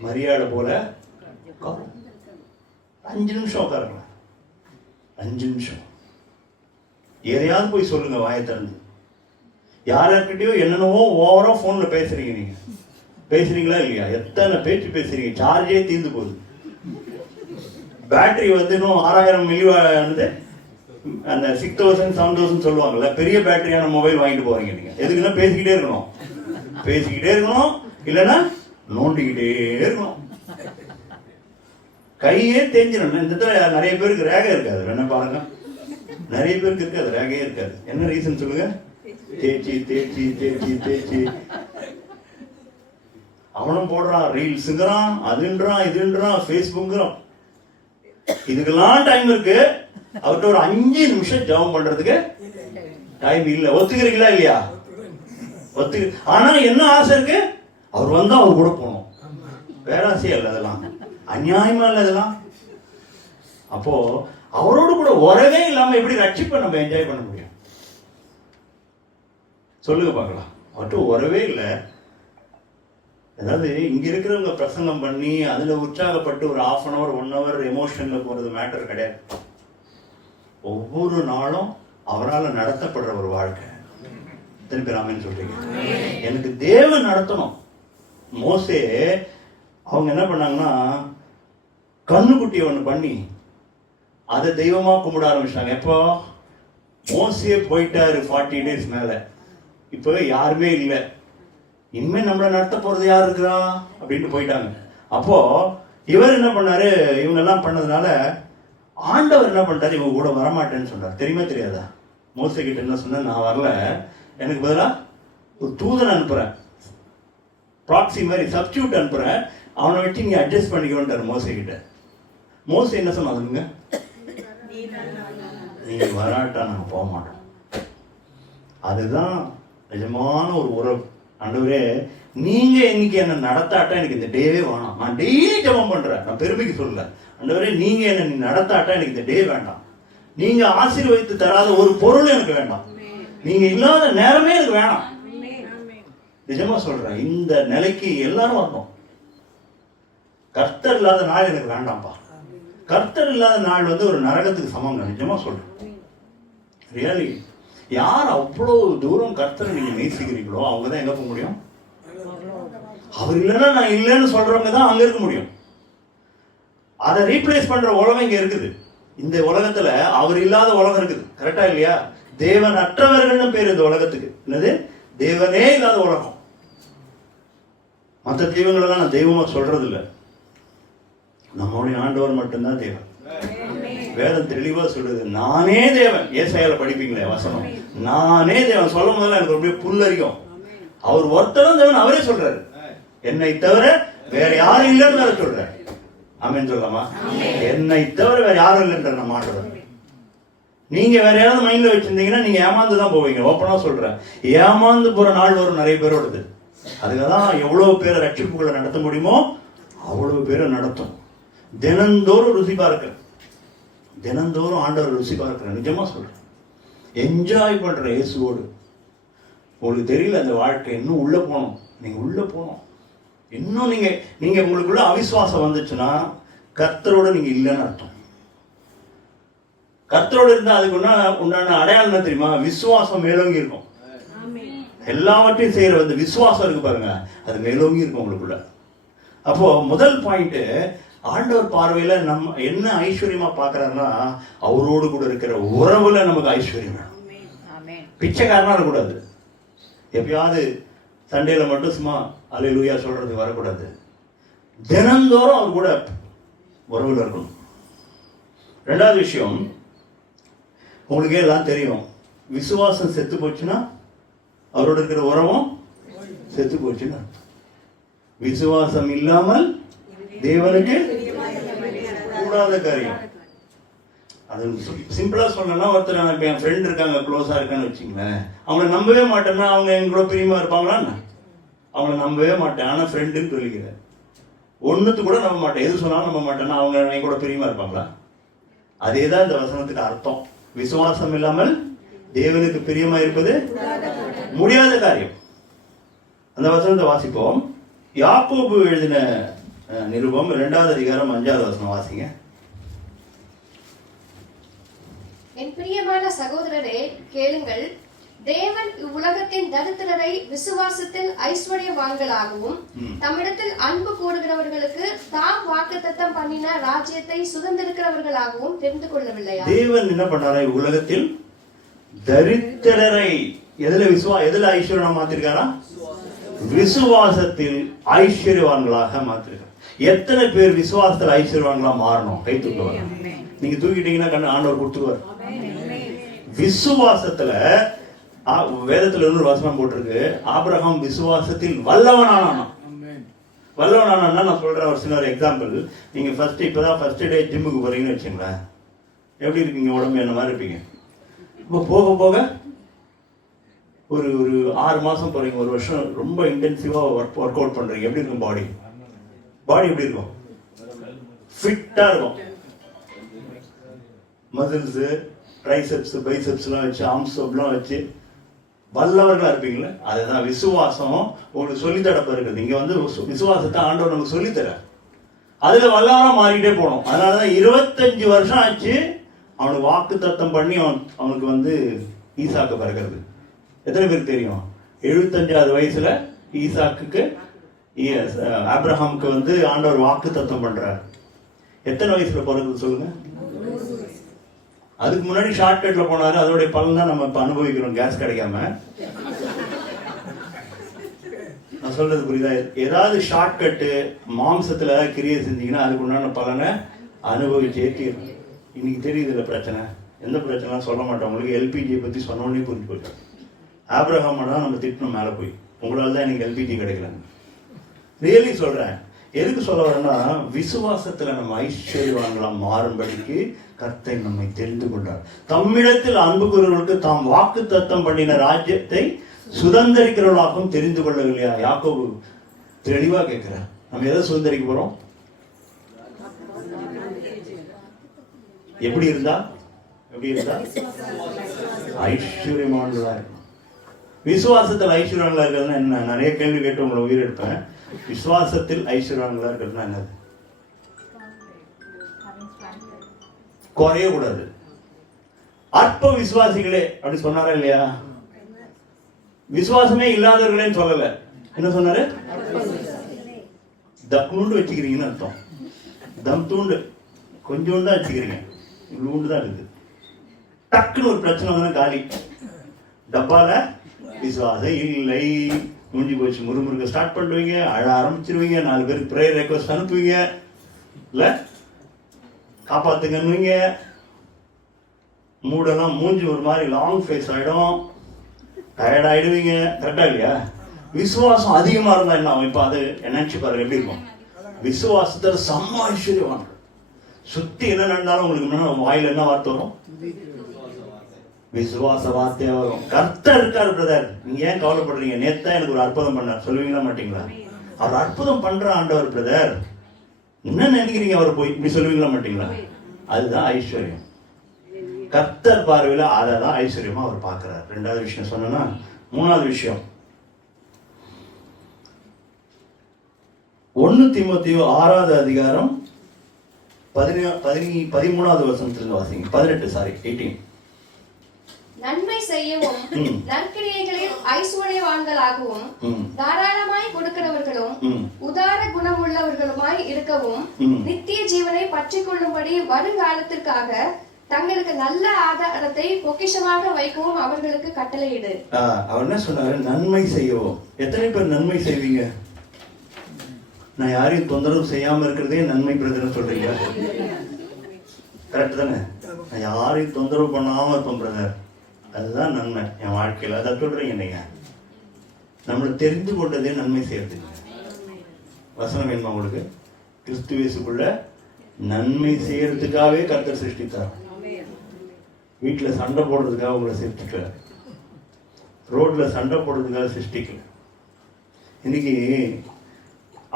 மரியாதை போல 5 நிமிஷம் உட்காருங்களேன். 5 நிமிஷம் எதையாவது போய் சொல்லுங்க வாயை திறந்து. யார்கிட்டயோ என்னென்னவோ ஓவரா போன்ல பேசுறீங்க. நீங்க பேசுறீங்களா இல்லையா? எத்தனை பேச்சு பேசுறீங்க? சார்ஜே தீர்ந்து போகுது. பேட்டரி வந்து இன்னும் 6000 மில்லி அந்த 6000 7000 சொல்லுவாங்கல்ல, பெரிய பேட்டரியான மொபைல் வாங்கிட்டு போறீங்க. நீங்க எதுக்குன்னா பேசிக்கிட்டே இருக்கணும், இல்லைன்னா நோண்டிக்கிட்டே இருக்கணும். கையே தேஞ்சிடும். இந்த இடத்துல நிறைய பேருக்கு ரேகை இருக்காது. வேணா பாருங்க, நிறைய பேருக்கு இருக்காது, ரேகையே இருக்காது. என்ன ரீசன் சொல்லுங்க? தேய்ச்சி அவனும் போடுறான், ரீல்ஸுங்கிறான், அதுன்றான், இதுன்றான், ஃபேஸ்புக்ங்கிறான். இதுக்கெல்லாம் டைம் இருக்கு. அவர்கிட்ட ஒரு 5 நிமிஷம் ஜெபம் பண்றதுக்கு டைம் இல்ல. ஒத்துக்கிறீங்களா இல்லையா? ஆனா என்ன ஆசை இருக்கு? அவர் வந்தா அவர் கூட போகணும். பேராசையா இல்ல அதெல்லாம்? அநியாயமா இல்ல இதெல்லாம்? அப்போ அவரோடு கூட உறவே இல்லாம எப்படி ரட்சிப்பை நம்ம என்ஜாய் பண்ண முடியும்? சொல்லுங்க பார்க்கலாம். அவர்கிட்ட உறவே இல்லை. அதாவது இங்க இருக்கிறவங்க பிரசங்கம் பண்ணி அதுல உற்சாகப்பட்டு ஒரு 1/2 hour 1 hour எமோஷன்ல போறது மேட்டர் கிடையாது. ஒவ்வொரு நாளும் அவரால் நடத்தப்படுற ஒரு வாழ்க்கை. எத்தனை பேர் ஆமென் சொல்றீங்க? எனக்கு தேவன் நடத்தணும். மோசே அவங்க என்ன பண்ணாங்கன்னா கண்ணுக்குட்டியை ஒன்று பண்ணி அதை தெய்வமா கும்பிட ஆரம்பிச்சாங்க. எப்போ மோசே போயிட்டாரு 40 days மேல, இப்போ யாருமே இல்லை, இனிமே நம்மளை நடத்த போறது யார் இருக்கிறா அப்படின்ட்டு போயிட்டாங்க. அப்போ இவர் என்ன பண்ணாரு, இவங்க எல்லாம் பண்ணதுனால ஆண்டவர் என்ன பண்ணிட்டாரு, இவங்க கூட வரமாட்டேன்னு சொன்னார். தெரியுமா தெரியாதா? மோசே கிட்ட என்ன சொன்ன, நான் வரல, எனக்கு பதிலா ஒரு தூதன் அனுப்புறேன், ப்ராக்சி மாதிரி சப்ஸ்டியூட் அனுப்புறேன், அவனை வச்சு நீங்க அட்ஜஸ்ட் பண்ணிக்கோன்றாரு மோசே கிட்ட. மோசே என்ன சொன்னாங்க, நீங்க வராட்டா நாங்க போக மாட்டோம். அதுதான் நிஜமான ஒரு உறவு. ஆண்டவரே, நீங்க இன்னைக்கு என்ன நடத்தாட்டா எனக்கு இந்த டேவே வேணாம். நான் டெய்லி ஜெபம் பண்றேன், நான் பெருமைக்கு சொல்லல. ஆண்டவரே, நீங்க என்ன நீ நடத்தாட்டா எனக்கு இந்த டே வேண்டாம். நீங்க ஆசீர்வதித்து தராத ஒரு பொருள் எனக்கு வேண்டாம். நீங்க இல்லாத நேரமே எனக்கு வேணாம். நிஜமா சொல்றேன், இந்த நிலைக்கு எல்லாரும் வரணும். கர்த்தர் இல்லாத நாள் எனக்கு வேண்டாம்ப்பா. கர்த்தர் இல்லாத நாள் ஒரு நரகத்துக்கு சமங்க. நிஜமா சொல்றேன், ரியலி. யார் அவ்வளவு தூரம் கர்த்தரை நீங்க நேசிக்கிறீங்களோ அவங்க தான் எங்க போக முடியும். அவர் இல்லைன்னா நான் இல்லைன்னு சொல்றவங்க தான் அங்க இருக்க முடியும். அதை ரீப்ளேஸ் பண்ற உலகம் இங்க இருக்குது. இந்த உலகத்துல அவர் இல்லாத உலகம் இருக்குது. கரெக்டா இல்லையா? தேவன் அற்றவர்கள்னு பேர் இந்த உலகத்துக்கு. என்னது? தேவனே இல்லாத உலகம். மற்ற தெய்வங்களெல்லாம் நான் தெய்வமா சொல்றது இல்லை. நம்மளுடைய ஆண்டவர் மட்டும்தான் தேவன். வேதம் தெளிவா சொல்லுது, நானே தேவன். ஏசாயால படிப்பீங்களே வசனம், நானே தேவன் சொல்லும் போதெல்லாம் எனக்கு அப்படியே புல்லரிக்கும். அவர் ஒருத்தரும் தேவன், அவரே சொல்றாரு, என்னை தவிர வேற யாரும் இல்லைன்னு வேற சொல்றாரு. ஆமென் சொல்லலாமா? என்னை தவிர வேற யாரும் இல்லைன்ற நம்ம ஆண்டவர். நீங்க வேற யாராவது மைண்ட்ல வச்சிருந்தீங்கன்னா நீங்க ஏமாந்து தான் போவீங்க. ஓப்பனா சொல்றேன், ஏமாந்து போற நாள் வரும் நிறைய பேரோடது. அதுக்குதான் எவ்வளவு பேரை ரட்சிப்புகளை நடத்த முடியுமோ அவ்வளவு பேரை நடத்தும். தினந்தோறும் ருசி பார்க்க, தினந்தோறும் ஆண்டவர் ருசி பார்க்கிறேன். நிஜமா சொல்றேன், என்ஜாய் பண்ற இயேசுவோடு. உங்களுக்கு தெரியல அந்த வாழ்க்கை, இன்னும் உள்ள போகணும். நீங்க உள்ள போகணும். இன்னும் நீங்க உங்களுக்குள்ள அவிசுவாசம் வந்துச்சுன்னா கர்த்தரோட நீங்க இல்லைன்னு அர்த்தம். கர்த்தரோட இருந்தா அதுக்கு உண்டான அடையாளம் என்ன தெரியுமா? விசுவாசம் மேலோங்கி இருக்கும். எல்லாவற்றையும் செய்யற விசுவாசம் இருக்கு பாருங்க, அது மேலோங்கி இருக்கும் உங்களுக்குள்ள. அப்போ முதல் பாயிண்ட், ஆண்டவர் பார்வையில நம்ம என்ன ஐஸ்வர்யமா பாக்குறாருன்னா அவரோடு கூட இருக்கிற உறவுல நமக்கு ஐஸ்வர்யம் வேணும். பிச்சைக்காரனா இருக்கக்கூடாது. எப்பயாவது சண்டேல மட்டும் சும்மா அல்லேலூயா சொல்றதுக்கு வரக்கூடாது. தினந்தோறும் அவர் கூட உறவுல இருக்கணும். ரெண்டாவது விஷயம், உங்களுக்கே எல்லாம் தெரியும், விசுவாசம் செத்து போச்சுன்னா அவரோட இருக்கிற உறவும் செத்து போச்சுன்னா. விசுவாசம் இல்லாமல் தேவனுக்கு கூடாத காரியம். அது சிம்பிளா சொல்லணும்னா, ஒருத்தர் என் ஃப்ரெண்ட் இருக்காங்க, க்ளோஸா இருக்கான்னு வச்சுங்களேன், அவங்களை நம்பவே மாட்டேன்னா அவங்க எங்களோட பிரியமா இருப்பாங்களான்னு? அவங்களை நம்பவே மாட்டேன், ஆனா ஃப்ரெண்டுன்னு சொல்லிக்கிறேன். ஒண்ணுத்து கூட நம்ப மாட்டேன், எது சொன்னாலும் நம்ப மாட்டேன்னா அவங்க எங்களோட பிரியமா இருப்பாங்களா? அதேதான் இந்த வசனத்துக்கு அர்த்தம். விசுவாசம் இல்லாமல் தேவனுக்கு பிரியமா இருப்பது முடியாத காரியம். அந்த வசனத்தை வாசிப்போம். யாக்கோபு எழுதின நிருபம் 2வது அதிகாரம் 5வது வசனம் வாசிங்க. என் பிரியமான சகோதரரே, கேளுங்கள். தேவன் இவ்வுலகத்தின் தரித்திரரை விசுவாசத்தில் ஐஸ்வர்யவான்களாகவும் தம்மிடத்தில் அன்பு கூறுகிறவர்களுக்கு தாம் வாக்குத்தத்தம் பண்ணின ராஜ்யத்தை சுதந்திரிக்கிறவர்களாகவும் தெரிந்து கொள்ளவில்லையா? தேவன் என்ன பண்ணாரா? உலகத்தில் தரித்திரரை எதுல ஐஸ்வர்யம் மாத்திருக்காரா? விசுவாசத்தில் ஐஸ்வர்யவான்களாக மாத்திருக்கார். எத்தனை பேர் விசுவாசத்தில் ஐஸ்வர்யவான்களா மாறணும்? கை தூக்குவாங்க. நீங்க தூக்கிட்டீங்கன்னா ஆண்டவர் கொடுத்துருவார். விசுவாசத்துல வேதத்துல இன்னொரு வசனம் போட்டிருக்கு, ஆபிரகாம் விசுவாசத்தில் வல்லவனானான். வல்லவனானா நான் சொல்றேன் ஒரு சின்ன எக்ஸாம்பிள். நீங்க இப்பதான் ஃபர்ஸ்ட் டே ஜிம்முக்கு போறீங்கன்னு வச்சுங்களேன், எப்படி இருக்கீங்க? உடம்பு என்ன மாதிரி இருப்பீங்க. இப்போ போக போக ஒரு 6 மாசம் போறீங்க, 1 வருஷம் ரொம்ப இன்டென்சிவா ஒர்க் அவுட் பண்றீங்க. எப்படி இருக்கும் பாடி எப்படி இருக்கும்? ஃபிட்டா இருக்கும். மசில்ஸ், ட்ரைசெப்ஸ், பைசெப்ஸ்லாம் வச்சு, ஆர்ம்ஸ் எல்லாம் வச்சு வல்லவர்களா இருப்பீங்களே. அதுதான் விசுவாசம் உங்களுக்கு சொல்லித்தரப்ப இருக்குது. இங்க விசுவாசத்தை ஆண்டவர் நமக்கு சொல்லித்தர, அதுல வல்லவரா மாறிட்டே போனோம். அதனாலதான் 25 வருஷம் ஆச்சு அவனுக்கு வாக்கு தத்தம் பண்ணி அவனுக்கு வந்து ஈசாக்கு பிறகுறது. எத்தனை பேருக்கு தெரியும்? 75வது வயசுல ஈசாக்குக்கு ஆபிரஹாமுக்கு வந்து ஆண்டவர் வாக்கு தத்தம் பண்றார். எத்தனை வயசுல பிறகுது சொல்லுங்க? அதுக்கு முன்னாடி ஷார்ட்கட்ல போனாரு. அதோடைய பலன் தான் நம்ம இப்ப அனுபவிக்கிறோம், கேஸ் கிடைக்காம. நான் சொல்றது புரியுதா? ஏதாவது ஷார்ட்கட்டு மாம்சத்துல ஏதாவது கிரியை செஞ்சீங்கன்னா அதுக்கு உண்டான பலனை அனுபவிச்சே தீரும். இன்னைக்கு தெரியுது இல்ல பிரச்சனை. எந்த பிரச்சனை சொல்ல மாட்டோம். உங்களுக்கு எல்பிஜியை பத்தி சொன்னோடனே புரிஞ்சு போயிட்டு. ஆபிரகாம் தான் நம்ம திட்டணும் மேல போய், உங்களால தான் எனக்கு எல்பிஜி கிடைக்கல. ரியலி சொல்றேன். எதுக்கு சொல்ல வரேன்னா, விசுவாசத்துல நம்ம ஐஸ்வர்யவான்களாம் மாறும்படிக்கு கர்த்தர் நம்மை தெரிந்து கொண்டார். தம்மிடத்தில் அன்பு கூறுவர்களுக்கு தாம் வாக்கு தத்தம் பண்ணின ராஜ்யத்தை சுதந்திரிக்கிறவர்களாகவும் தெரிந்து கொள்ளவில்லையா? யாக்கோபு தெளிவா கேட்கிற. நம்ம எதை சுதந்திரிக்க போறோம்? எப்படி இருந்தா ஐஸ்வர்யமானதா இருக்கும். விசுவாசத்தில் ஐஸ்வர்யங்களா இருக்கிறதுனா என்ன? நிறைய கேள்வி கேட்டு உங்களை உயிர் எடுப்பேன். விசுவாசத்தில் ஐஸ்வர்யங்களா இருக்கிறதுனா என்னது? குறைய கூடாது. அற்ப விசுவாசிகளே அப்படி சொன்னாரா இல்லையா? விசுவாசமே இல்லாதவர்களேன்னு சொல்லல. என்ன சொன்னாரு? தக்குண்டு வச்சுக்கிறீங்கன்னு அர்த்தம். தம் தூண்டு கொஞ்சோண்டு தான் வச்சுக்கிறீங்க, இவ்வளவு தான் இருக்குது. டக்குன்னு ஒரு பிரச்சனை வந்து காலி. டப்பால விசுவாசம் இல்லை, முடிஞ்சு போச்சு. முறுமுறுக்க ஸ்டார்ட் பண்ணுவீங்க, அழ ஆரம்பிச்சிருவீங்க, 4 பேருக்கு ப்ரேயர் ரெக்வஸ்ட் அனுப்புவீங்க, இல்ல காப்பாத்துங்கன்னுவீங்க. மூடெல்லாம் மூஞ்சி ஒரு மாதிரி லாங் ஃபேஸ் ஆயிடும், டயர்ட் ஆயிடுவீங்க. கரெக்டா இல்லையா? விசுவாசம் அதிகமா இருந்தா என்ன ஆகும்? இப்ப அது நினைச்சு பாருங்க எப்படி இருக்கும். விசுவாசத்துல செம்ம ஐஸ்வர்யவான். சுத்தி என்ன நடந்தாலும் உங்களுக்கு வாயில என்ன வார்த்தை வரும்? விசுவாச வார்த்தையா வரும். கர்த்தர் இருக்காரு பிரதர், நீங்க ஏன் கவலைப்படுறீங்க? நேத்தான் எனக்கு ஒரு அற்புதம் பண்ணார் சொல்லுவீங்களா மாட்டீங்களா? அவர் அற்புதம் பண்ற ஆண்டவர் பிரதர், என்ன நினைக்கிறீங்க அவர் போய் இப்படி சொல்லுவீங்களா மாட்டீங்களா? அதுதான் ஐஸ்வர்யம். கர்த்தர் பார்வையில அதான் ஐஸ்வர்யமா அவர் பார்க்கிறார். 2வது விஷயம் சொன்னா. 3வது விஷயம் 1 தீமோத்தேயு 6வது அதிகாரம் 13வது வசனத்திலிருந்து வாசிங்க. 18. நன்மை செய்யவும் நற்கிரியைகளில் ஐஸ்வர்யவான்களாகவும் தாராளமாய் கொடுக்கிறவர்களும் உதார குணமுள்ளவர்களுமாய் இருக்கவும் நித்திய ஜீவனை பற்றிக் கொள்ளும்படி வருங்காலத்திற்காக தங்களுக்கு நல்ல ஆதாரத்தை பொக்கிஷமாக வைக்கவும் அவர்களுக்கு கட்டளையிடு. அவர் என்ன சொன்னாரு? நன்மை செய்யவும். எத்தனை பேர் நன்மை செய்வீங்க? நான் யாரையும் தொந்தரவு செய்யாம இருக்கிறதே நன்மை பிரதர் சொல்றீங்க. கரெக்ட் தானே? நான் யாரையும் தொந்தரவு பண்ணாம இருப்பேன் பிரதர், அதுதான் நன்மை என் வாழ்க்கையில். அதை சொல்றீங்க நீங்க. நம்மளை தெரிந்து கொண்டதே நன்மை செய்யறது. வசனம் வேணுமா உங்களுக்கு? கிறிஸ்து இயேசுக்குள்ள நன்மை செய்யறதுக்காகவே கர்த்தர் சிருஷ்டித்தார். வீட்டுல சண்டை போடுறதுக்காக உங்களை சிருஷ்டிக்கல, ரோட்ல சண்டை போடுறதுக்காக சிருஷ்டிக்கல. இன்னைக்கு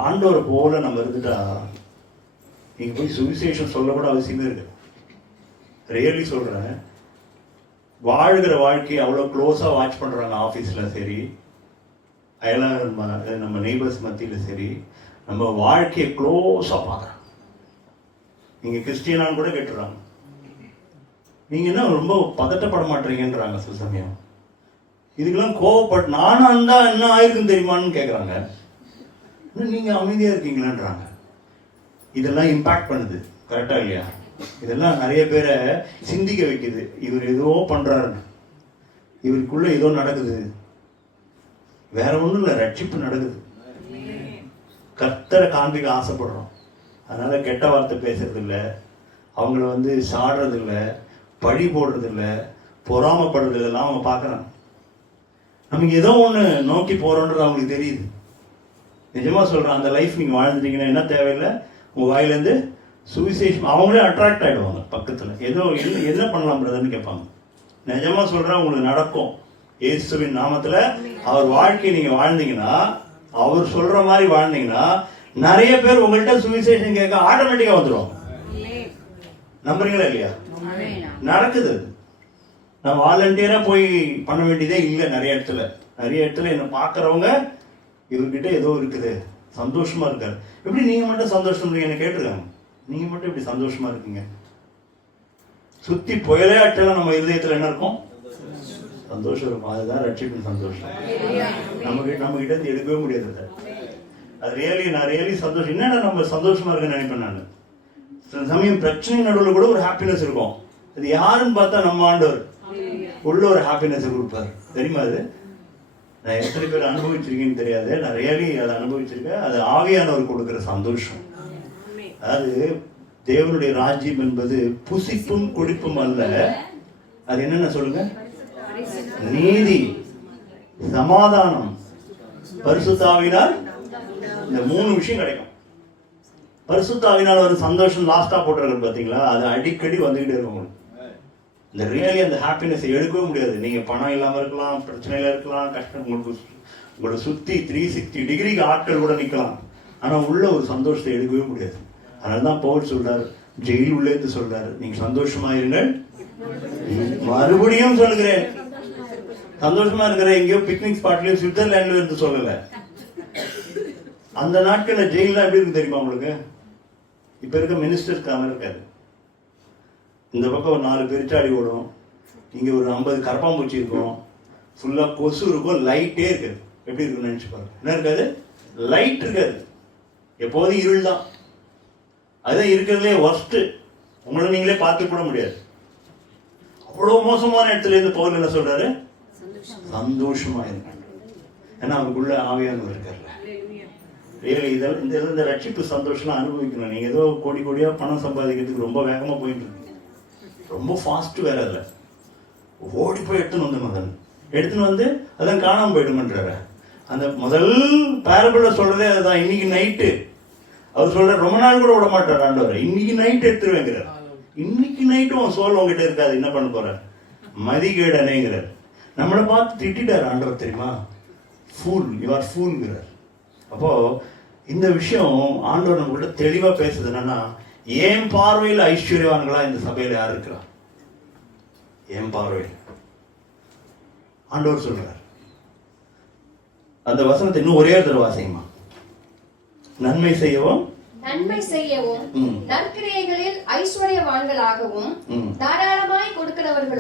ஆண்டவரை போல நம்ம இருந்துட்டா நீங்க போய் சுவிசேஷம் சொல்ல கூட அவசியமே இருக்கு. ரியலி சொல்றேன். வாழ்கிற வாழ்க்கையை அவ்வளவு க்ளோஸா வாட்ச் பண்றாங்க. ஆபீஸ்ல சரி, நம்ம நெய்பர்ஸ் மத்தியில சரி, நம்ம வாழ்க்கையை க்ளோஸா பாக்குறாங்க. நீங்க கிறிஸ்டியனான்னு கூட கேட்டுறாங்க. நீங்க என்ன ரொம்ப பதட்டப்பட மாட்டீங்கன்றாங்க சில சமயம். இதுக்கெல்லாம் கோவப்பட்டு நானும் இருந்தா என்ன ஆயிருக்குன்னு தெரியுமான்னு கேட்குறாங்க. நீங்க அமைதியா இருக்கீங்களான்றாங்க. இதெல்லாம் இம்பாக்ட் பண்ணுது. கரெக்டா இல்லையா? இதெல்லாம் நிறைய பேரை சிந்திக்க வைக்குது. இவர் ஏதோ பண்றாரு, இவருக்குள்ள ஏதோ நடக்குது, வேற ஒண்ணும் இல்லை, ரட்சிப்பு நடக்குது. கர்த்தரை காண்பிக்க ஆசைப்படுறோம். அதனால கெட்ட வார்த்தை பேசுறது இல்லை, அவங்கள சாடுறது இல்லை, பழி போடுறது இல்லை, பொறாமப்படுறது இதெல்லாம் அவங்க பார்க்கறாங்க. நமக்கு ஏதோ ஒண்ணு நோக்கி போறோன்றது அவங்களுக்கு தெரியுது. நிஜமா சொல்றேன், அந்த லைஃப் நீங்க வாழ்ந்துட்டீங்கன்னா என்ன தேவையில்லை, உங்க வாயிலேருந்து சுவிசேஷம். அவங்களே அட்ராக்ட் ஆயிடுவாங்க. பக்கத்துல ஏதோ என்ன பண்ணலாம் பிரதர்னு கேட்பாங்க. நிஜமா சொல்றேன், உங்களுக்கு நடக்கும். இயேசுவின் நாமத்துல அவர் வாழ்க்கை நீங்க வாழ்ந்தீங்கன்னா, அவர் சொல்ற மாதிரி வாழ்ந்தீங்கன்னா, நிறைய பேர் உங்கள்கிட்ட சுவிசேஷம் கேட்க ஆட்டோமேட்டிக்கா வந்துடும். நம்புறீங்களா இல்லையா? நடக்குது. நான் வாலண்டியரா போய் பண்ண வேண்டியதே இல்லை. நிறைய இடத்துல என்ன பாக்குறவங்க இவர்கிட்ட ஏதோ இருக்குது, சந்தோஷமா இருக்காரு. எப்படி நீங்க மட்டும் சந்தோஷம் என்ன கேட்டிருக்காங்க. நீங்க மட்டும் இப்படி சந்தோஷமா இருக்கீங்க? சுத்தி புயலே அட்டெல்லாம் நம்ம இதயத்துல என்ன இருக்கும்? சந்தோஷம் இருக்கும். அதுதான் ரட்சிப்பின் சந்தோஷம். நம்ம கிட்ட இருந்து எடுக்கவே முடியாது. அது நான் ரியலி சந்தோஷம். என்னடா நம்ம சந்தோஷமா இருக்குன்னு நினைப்பேன் நான். சில சமயம் பிரச்சனை நடுவில் கூட ஒரு ஹாப்பினஸ் இருக்கும். அது யாருன்னு பார்த்தா நம்ம ஆண்டவர் உள்ள ஒரு ஹாப்பினஸ் கொடுப்பாரு. தெரியுமா? அது நான் எத்தனை பேர் அனுபவிச்சிருக்கேன்னு தெரியாது. நான் ரியலி அதை அனுபவிச்சிருக்கேன். அது ஆவியானவர் கொடுக்குற சந்தோஷம். அதாவது தேவனுடைய ராஜ்யம் என்பது புசிப்பும் குடிப்பும் அல்ல. அது என்னென்ன சொல்லுங்க? நீதி, சமாதானம், பரிசுத்தாவினால். இந்த 3 விஷயம் கிடைக்கும். பரிசுத்தாவினால் ஒரு சந்தோஷம் லாஸ்டா போட்டிருக்கிறது பாத்தீங்களா? அது அடிக்கடி வந்துகிட்டே இருக்கும். இந்த ரியலி அந்த ஹாப்பினஸ் எடுக்கவே முடியாது. நீங்க பணம் இல்லாம இருக்கலாம், பிரச்சனையில இருக்கலாம், கஷ்டம் உங்களை சுத்தி 360 டிகிரிக்கு ஆட்கள் கூட நிக்கலாம். ஆனா உள்ள ஒரு சந்தோஷத்தை எடுக்கவே முடியாது. அதனாலதான் பவுல் சொல்றாரு, ஜெயில் உள்ளேந்து சொல்றாரு, நீங்க சந்தோஷமா இருங்கள். மறுபடியும் சொல்லுகிறேன், சந்தோஷமா இருக்கிற எங்கேயோ பிக்னிக் ஸ்பாட்லயும் சுவிட்சர்லாண்ட்ல இருந்து சொல்லல. அந்த நாட்கள்ல ஜெயில எப்படி இருக்கு தெரியுமா உங்களுக்கு? இப்ப இருக்க மினிஸ்டர்ஸ்க்காம இருக்காது. இந்த பக்கம் ஒரு 4 பெருச்சாடி ஓடும், இங்க ஒரு 50 கரப்பாம்பூச்சி இருக்கும், ஃபுல்லா கொசு இருக்கும், லைட்டே இருக்காது. எப்படி இருக்குன்னு நினைச்சு பாருங்க. என்ன இருக்காது? லைட் இருக்காது. எப்போதும் இருள் தான். அதுதான் இருக்கிறதுலே ஒர்ஸ்ட். உங்களை நீங்களே பார்த்து கூட முடியாது. அவ்வளவு மோசமான இடத்துல இருந்து பவுல் என்ன சொல்றாரு? சந்தோஷமா இருக்க. ஏன்னா அவருக்குள்ள ஆவியானவர் இருக்கார்ல. இந்த ரட்சிப்பு சந்தோஷம் அனுபவிக்கணும். நீங்க ஏதோ கோடி கோடியா பணம் சம்பாதிக்கிறதுக்கு ரொம்ப வேகமா போயிட்டு இருக்கு. ரொம்ப ஃபாஸ்ட் வேற. அதுல ஓடி போய் எடுத்துன்னு வந்து அதான் காணாம போயிடுமன்றாரு. அந்த முதல் பேரபிள சொல்றதே அதுதான். இன்னைக்கு நைட்டு அவர் சொல்ற, ரொம்ப நாள் கூட விட மாட்டார் ஆண்டவர். இன்னைக்கு நைட் எடுத்துருவேங்கிறார். இன்னைக்கு நைட்டும் சோல் உங்ககிட்ட இருக்காது, என்ன பண்ண போற? மதிகேடனேங்கிறார். நம்மளை பார்த்து திட்டார் ஆண்டவர் தெரியுமா? ஃபூல், யூ ஆர் ஃபூல்ங்கிறார். அப்போ இந்த விஷயம் ஆண்டவர் நம்மகிட்ட தெளிவா பேசுது. என்னன்னா, என் பார்வையில் ஐஸ்வர்யவான்களா இந்த சபையில யார் இருக்கிறா? என் பார்வையில் ஆண்டவர் சொல்றார். அந்த வசனத்தை இன்னும் ஒரே தடவை வாசிங்கம்மா. நன்மை செய்யவும் நற்கிரியைகளில் ஐஸ்வர்யவான்களாகவும் தாராளமாய் கொடுக்கிறவர்கள்.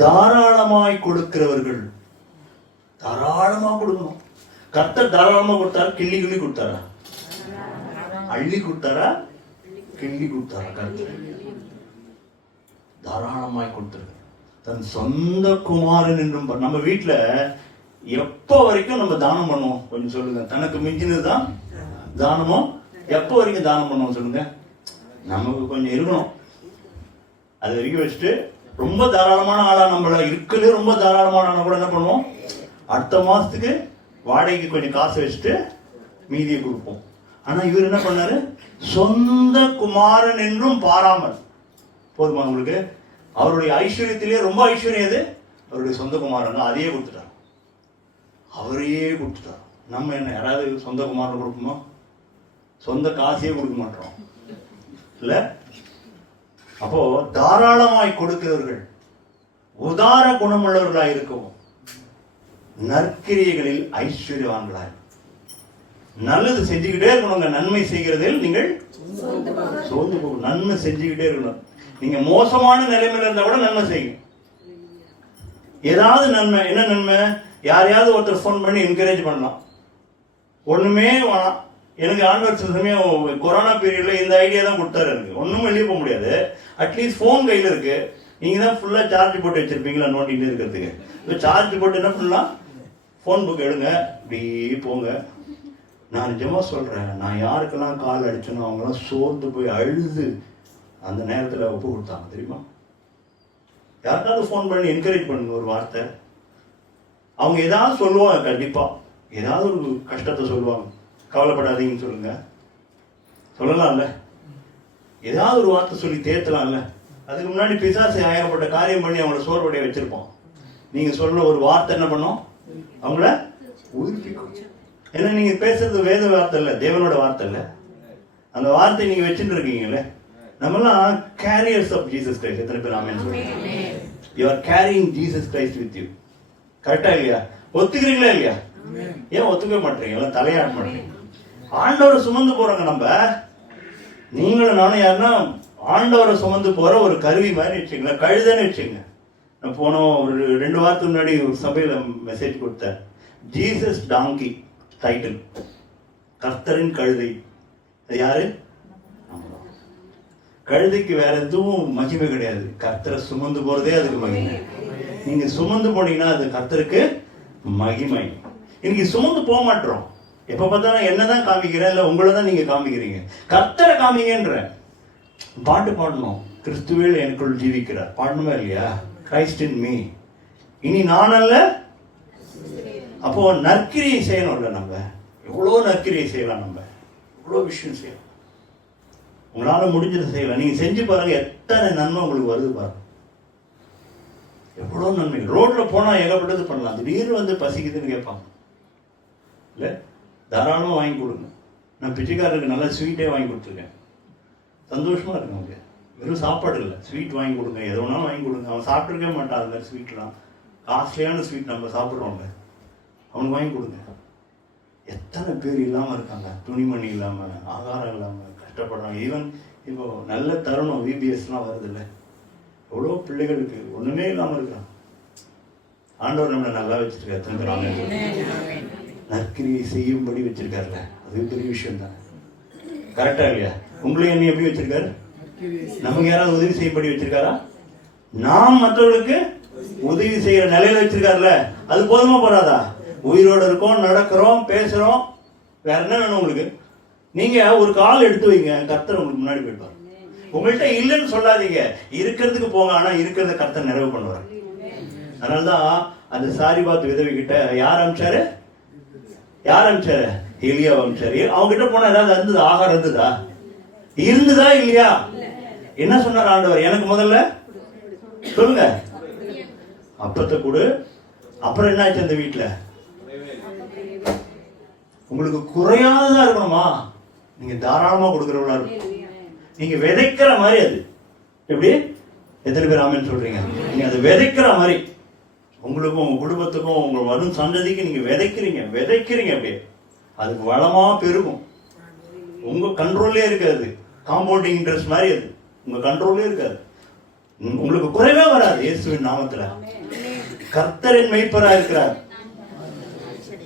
தாராளமா கொடுக்கணும். கர்த்தர் தாராளமா கொடுத்தாரு, கிள்ளி கொடுத்தாரா? அள்ளி கொடுத்தாரா? கிள்ளி கொடுத்தாரா? கர்த்தர் தாராளமாய் கொடுத்தாரு. தன் சொந்த குமாரன் என்றும். நம்ம வீட்டுல எப்ப வரைக்கும் நம்ம தானம் பண்ணுவோம்? கொஞ்சம் சொல்லுங்க. தனக்கு மிஞ்சினதுதான் தானமோ? எப்ப வரைக்கும் தானம் பண்ணுவோம் சொல்லுங்க? நமக்கு கொஞ்சம் இருக்கணும், அது வரைக்கும் வச்சுட்டு, ரொம்ப தாராளமான ஆளா நம்மள இருக்குல்ல, ரொம்ப தாராளமான ஆளா கூட என்ன பண்ணுவோம்? அடுத்த மாசத்துக்கு வாடகைக்கு கொஞ்சம் காசு வச்சுட்டு மீதியை கொடுப்போம். ஆனா இவர் என்ன பண்ணாரு? சொந்த குமாரன் என்றும் பாராமல். போதுமா உங்களுக்கு? அவருடைய ஐஸ்வர்யத்திலேயே ரொம்ப ஐஸ்வர்யம் எது? அவருடைய சொந்த குமாரன் தான். அதையே கொடுத்துட்டார். அவரையே கொடுத்துட்டார். நம்ம என்ன யாராவது சொந்த குமாரன் கொடுக்குமா? சொந்த காசையே கொடுக்க மாட்டோம் இல்ல. அப்போ தாராளமாய் கொடுக்கிறவர்கள் உதார குணமுள்ளவர்களாய் இருக்கவும், நற்கிரியைகளில் ஐஸ்வர்யவான்களாய். நல்லது செஞ்சுக்கிட்டே இருக்கணுங்க. நன்மை செய்கிறதில் நீங்கள் சோர்ந்து போகும். நன்மை செஞ்சுக்கிட்டே இருக்கணும். நீங்க மோசமான நிலைமையில இருந்தா கூட நன்மை செய்யுங்க. ஏதாவது நன்மை. என்ன நன்மை? யாரையாவது ஒருத்தர் போன் பண்ணி என்கரேஜ் பண்ணலாம். ஒண்ணுமே வேணாம். எனக்கு ஆண்டவர் சில சமயம் கொரோனா பீரியட்ல இந்த ஐடியா தான் கொடுத்தாரு. எனக்கு ஒண்ணும் வெளியே போக முடியாது. அட்லீஸ்ட் போன் கையில இருக்கு. நீங்க தான் ஃபுல்லா சார்ஜ் போட்டு வச்சிருப்பீங்களா நோண்டிட்டு இருக்கிறதுக்கு. சார்ஜ் போட்டு என்ன பண்ணலாம்? போன் புக் எடுங்க, இப்படி போங்க. நான் நிஜமா சொல்றேன், நான் யாருக்கெல்லாம் கால் அடிச்சேனோ அவங்களாம் சோர்ந்து போய் அழுது அந்த நேரத்தில் ஒப்பு கொடுத்தாங்க தெரியுமா? யாருக்காவது ஃபோன் பண்ணி என்கரேஜ் பண்ணுங்க ஒரு வார்த்தை. அவங்க ஏதாவது சொல்லுவாங்க, கண்டிப்பா ஏதாவது ஒரு கஷ்டத்தை சொல்லுவாங்க. கவலைப்படாதீங்கன்னு சொல்லுங்க, சொல்லலாம்ல. ஏதாவது ஒரு வார்த்தை சொல்லி தேர்த்தலாம்ல. அதுக்கு முன்னாடி பிசாசு ஆயிரப்பட்ட காரியம் பண்ணி அவங்கள சோர்வடைய வச்சிருப்போம். நீங்க சொல்ற ஒரு வார்த்தை என்ன பண்ணும்? அவங்கள உயிர்ப்பிக்கும். ஏன்னா நீங்க பேசுறது வேத வார்த்தை இல்ல, தேவனோட வார்த்தை இல்ல. அந்த வார்த்தை நீங்க வச்சுட்டு இருக்கீங்கல்ல. நம்மலாம் கேரியர்ஸ் ஆஃப் ஜீசஸ் கிரைஸ்ட். எத்தனை பேர் ஆமென் சொல்றீங்க? You are carrying Jesus Christ with you. கரெக்டா இல்லையா? ஒத்துக்கிறீங்களா இல்லையா? ஏன் ஒத்துக்க மாட்டீங்க? எல்லாம் தலையாட மாட்டீங்க. ஆண்டவரை சுமந்து போறாங்க நம்ம. நீங்களும் நானும் யாருன்னா ஆண்டவரை சுமந்து போற ஒரு கருவி மாதிரி வச்சுங்களேன், கழுதைன்னு வச்சுங்க. நான் போன ஒரு 2 வாரத்துக்கு முன்னாடி ஒரு சபையில மெசேஜ் கொடுத்தேன். ஜீசஸ் டாங்கி டைட்டில், கர்த்தரின் கழுதை. அது யாரு? கழுதைக்கு வேற எதுவும் மகிமை கிடையாது, கர்த்தரை சுமந்து போறதே அதுக்கு மகிமை. நீங்க சுமந்து போனீங்கன்னா அது கர்த்தருக்கு மகிமை. இன்னைக்கு சுமந்து போக மாட்டோம். எப்ப பார்த்தாலும் என்னதான் காமிக்கிறேன், இல்ல உங்களை தான் நீங்க காமிக்கிறீங்க. கர்த்தரை காமிங்கன்ற பாட்டு பாடணும். கிறிஸ்துவில் எனக்குள் ஜீவிக்கிறார் பாடணுமா இல்லையா? கிரைஸ்ட் இன் மீ, இனி நான் அல்ல. அப்போ நற்கிரியை செய்யணும்ல. நம்ம எவ்வளோ நற்கிரியை செய்யலாம், நம்ம எவ்வளோ விஷயம் செய்யலாம். உங்களால முடிஞ்சதை செய்யலாம். நீங்க செஞ்சு பாருங்க, எத்தனை நன்மை உங்களுக்கு வருது பாருங்க. எவ்வளோ நன்மை. ரோட்ல போனா ஏகப்பட்டது பண்ணலாம். திடீர்னு வந்து பசிக்குதுன்னு கேட்பாங்க, இல்லை தாராளமாக வாங்கி கொடுங்க. நான் பிச்சைக்காரருக்கு நல்லா ஸ்வீட்டே வாங்கி கொடுத்துருக்கேன். சந்தோஷமா இருக்கு அவங்க. வெறும் சாப்பாடு இல்லை, ஸ்வீட் வாங்கி கொடுங்க, எது வேணாலும் வாங்கி கொடுங்க. அவன் சாப்பிட்ருக்கவே மாட்டான் அந்த மாதிரி ஸ்வீட்லாம். காஸ்ட்லியான ஸ்வீட் நம்ம சாப்பிட்றோங்க, அவனுக்கு வாங்கி கொடுங்க. எத்தனை பேர் இல்லாமல் இருக்காங்க, துணிமணி இல்லாமல், ஆகாரம் இல்லாமல் கஷ்டப்படுறாங்க. ஈவன் இப்போ நல்ல தருணம் விபிஎஸ்லாம் வருது இல்லை, எவ்வளோ பிள்ளைகளுக்கு ஒன்றுமே இல்லாமல் இருக்காங்க. ஆண்டவர் நம்மளை நல்லா வச்சிருக்காரு, தந்துடுறாங்க. நற்கிரியை செய்யும்படி வச்சிருக்காருல்ல, அது பெரிய விஷயம் தான். கரெக்டா இல்லையா? உங்களையும் என்ன எப்படி வச்சிருக்காரு? நமக்கு யாராவது உதவி செய்யும்படி வச்சிருக்காரா? நாம் மற்றவர்களுக்கு உதவி செய்யற நிலையில வச்சிருக்காருல்ல, அது போதுமா போறாதா? உயிரோட இருக்கோம், நடக்கிறோம், பேசுறோம், வேற என்ன வேணும் உங்களுக்கு? நீங்க ஒரு கால் எடுத்து வைங்க, கர்த்தர் உங்களுக்கு முன்னாடி போயிடுவார். உங்கள்கிட்ட இல்லைன்னு சொல்லாதீங்க, இருக்கிறதுக்கு போங்க. ஆனா இருக்கிறத கர்த்தர் நிறைவு பண்ணுவார். அதனாலதான் அந்த சாரிபாத் விதவை கிட்ட யார் அனுப்பிச்சாரு? எலியா அனுப்பிச்சாரு. அவங்க கிட்ட போனா ஏதாவது இருந்தது? ஆகாரம் இருந்ததா? இருந்ததா இல்லையா? என்ன சொன்னார் ஆண்டவர்? எனக்கு முதல்ல சொல்லுங்க, அப்பத்தை கொடு. அப்புறம் என்ன ஆச்சு அந்த வீட்டுல? உங்களுக்கு குறையாததா இருக்கணுமா? நீங்க தாராளமா கொடுக்கிறவங்களா இருக்கும். நீங்க விதைக்கிற மாதிரி அது. எப்படி? எத்தனை பேர் ஆமென் சொல்றீங்க? நீங்க அதை விதைக்கிற மாதிரி உங்களுக்கும் உங்க குடும்பத்துக்கும் உங்க வரும் சந்ததிக்கு நீங்க விதைக்கிறீங்க. அப்படியே அதுக்கு வளமா பெருகும். உங்க கண்ட்ரோல்லே இருக்காது. காம்பவுண்டிங் இன்ட்ரெஸ்ட் மாதிரி அது உங்க கண்ட்ரோல்லே இருக்காது. உங்களுக்கு குறைவே வராது. இயேசுவின் நாமத்துல கர்த்தரின் மெய்ப்பரா இருக்கிறார்.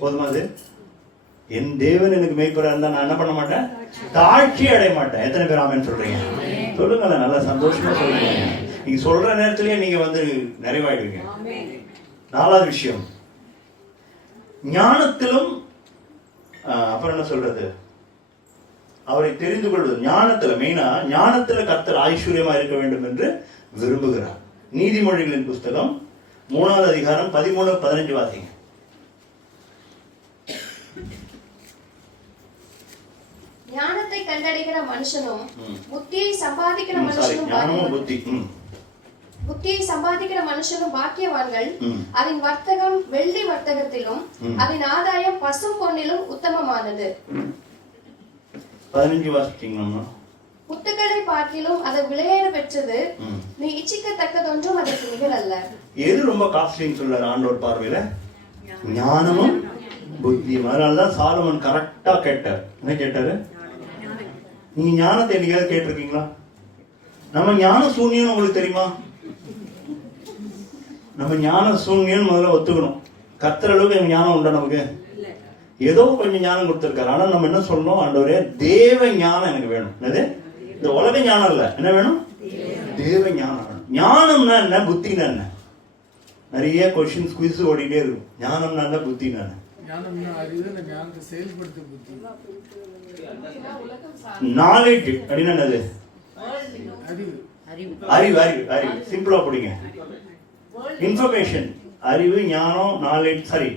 போதுமா? அது என் தேவன் எனக்கு மெய்ப்பரா இருந்தா நான் என்ன பண்ண மாட்டேன்? தாழ்ச்சி அடைய மாட்டேன். எத்தனை பேர் ஆமென் சொல்றீங்க? சொல்லுங்க, நல்லா சந்தோஷமா சொல்லுங்க. நீங்க சொல்ற நேரத்திலேயே நீங்க வந்து நிறைவாயிடுவீங்க. 4வது விஷயம், ஞானத்திலும் அப்புறம் என்ன சொல்றது, அவரை தெரிந்து கொள்வது. ஞானத்துல மெயினா ஞானத்துல கர்த்தர் ஐஸ்வர்யமா இருக்க வேண்டும் என்று விரும்புகிறார். நீதிமொழிகளின் புஸ்தகம் 3வது அதிகாரம் 13-15 வாசிங்க. ஞானத்தை கண்டடைகிற மனுஷனும் புத்தியை சம்பாதிக்கிற மனுஷனும் பாக்கியவான்கள். அதன் வர்த்தகம் வெள்ளி வர்த்தகத்திலும் அதன் ஆதாயம் பசும் பொன்னிலும் உத்தமமானது. 15 வாசிச்சீங்களா? முத்துக்களை பார்க்கிலும் அதை விளையாட பெற்றது, நீ இச்சிக்கத்தக்கதொன்றும் அதற்கு நிகழ் அல்ல. எது ரொம்ப காஸ்ட்லின்னு சொல்றாரு ஆண்டவர் பார்வையில? ஞானமும் புத்தியும். அதனாலதான் சாலமன் கரெக்டா கேட்டார். என்ன கேட்டாரு? நீங்க ஞானத்தை என்னைக்காவது கேட்டிருக்கீங்களா? நம்ம ஞான சூன்யம் உங்களுக்கு தெரியுமா? நம்ம ஞான சூன்யம் முதல்ல ஒத்துக்கணும். கர்த்தர் அளவுக்கு ஞானம் உண்டா நமக்கு? ஏதோ கொஞ்சம் ஞானம் கொடுத்திருக்காரு. ஆனா நம்ம என்ன சொல்லணும்? ஆண்டவரே, தேவ ஞானம் எனக்கு வேணும். என்னது? இந்த உலக ஞானம் இல்ல. என்ன வேணும்? தேவ ஞானம் வேணும். ஞானம்னா என்ன, புத்தினா என்ன? நிறைய கொஸ்டின்ஸ் குவிஸ் ஓடிட்டே இருக்கும். ஞானம்னா என்ன, புத்தினா என்ன? நாலேஜ் அப்படின்னா என்னது? அறிவு. சிம்பிளா பிடிங்க. இன்ஃபர்மேஷன், அறிவு, ஞானம், நாலேஜ், சரி,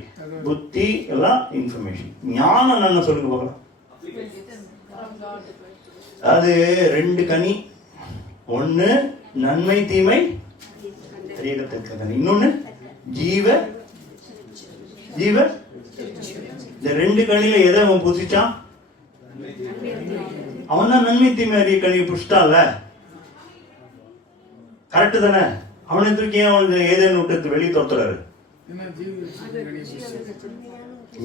புத்தி எல்லாம் இன்ஃபர்மேஷன். ஞானம் என்ன சொல்லுங்க பார்க்கலாம். அது 2 கனி. ஒன்னு நன்மை தீமை தெரியறதுக்கு கனி, இன்னொன்னு ஜீவ. இந்த 2 கனியில எதை அவன் புசிச்சான்? அவன் தான் நன்மை தீமை அறிய கனியை புசிட்டான்ல. கரெக்டு தானே? அவனை தூக்கி அவனுக்கு ஏதேனும் விட்டு வெளியே தோத்துறாரு.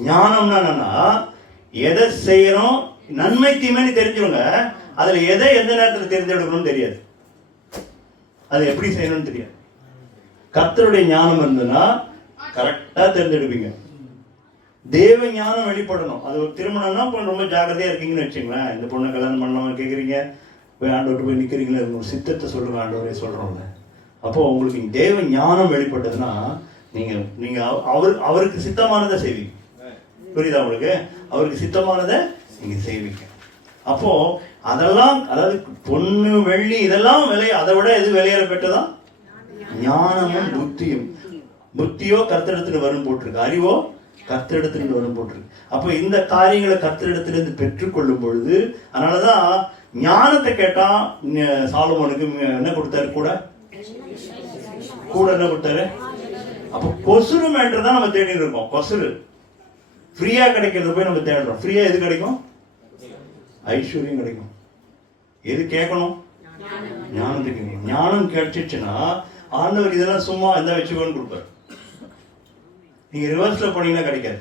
ஞானம்னா என்னன்னா, எதை செய்யறோம், நன்மை தீமைன்னு தெரிஞ்சுங்க. அதுல எதை எந்த நேரத்தில் தெரிஞ்செடுக்கணும்னு தெரியாது. அது எப்படி செய்யணும்னு தெரியாது. கர்த்தருடைய ஞானம் இருந்ததுன்னா கரெக்டா தேர்ந்தெடுப்பீங்க. தேவ ஞானம் வெளிப்படணும். அது ஒரு திருமணம்னா ரொம்ப ஜாக்கிரதையா இருக்கீங்கன்னு வச்சுங்களேன். இந்த பொண்ணை கல்யாணம் பண்ணலாமா கேட்குறீங்க, போய் ஆண்டவர்கிட்ட போய் நிற்கிறீங்களே, ஒரு சித்தத்தை சொல்லுங்க ஆண்டவரே சொல்றோம்ல. அப்போ உங்களுக்கு தேவ ஞானம் வெளிப்பட்டதுன்னா நீங்க நீங்க அவருக்கு சித்தமானதை செய்வீங்க. புரியுதா உங்களுக்கு? அவருக்கு சித்தமானதை நீங்க செய்வீங்க. அப்போ அதெல்லாம், அதாவது பொண்ணு வெள்ளி இதெல்லாம் அதை விட எது விலையேற பெற்றதான்? ஞானமும் புத்தியும். புத்தியோ கர்த்தரிடத்துல வரும் போட்டிருக்கு, அறிவோ கர்த்தரிடத்துல வரும் போட்டிருக்கு. அப்போ இந்த காரியங்களை கர்த்தரிடத்திலிருந்து பெற்றுக்கொள்ளும் பொழுது, அதனாலதான் ஞானத்தை கேட்டா சாலமோனுக்கு என்ன கொடுத்தாரு? கூட என்ன கொடுத்தாரு? அப்போ கொசுறு மேட்டர் தான் நம்ம தேடிட்டு இருக்கோம். கொசுறு ஃப்ரீயா கிடைக்கிறது போய் நம்ம தேடுறோம். ஃப்ரீயா எது கிடைக்கும்? ஐஸ்வர்யம் கிடைக்கும். எது கேட்கணும்? ஞானத்துக்கு. ஞானம் கிடைச்சிச்சுன்னா ஆண்டவர் இதெல்லாம் சும்மா எந்த வச்சுக்கோன்னு கொடுப்பாரு. நீங்க ரிவர்ஸ்ல போனீங்கன்னா கிடைக்காது.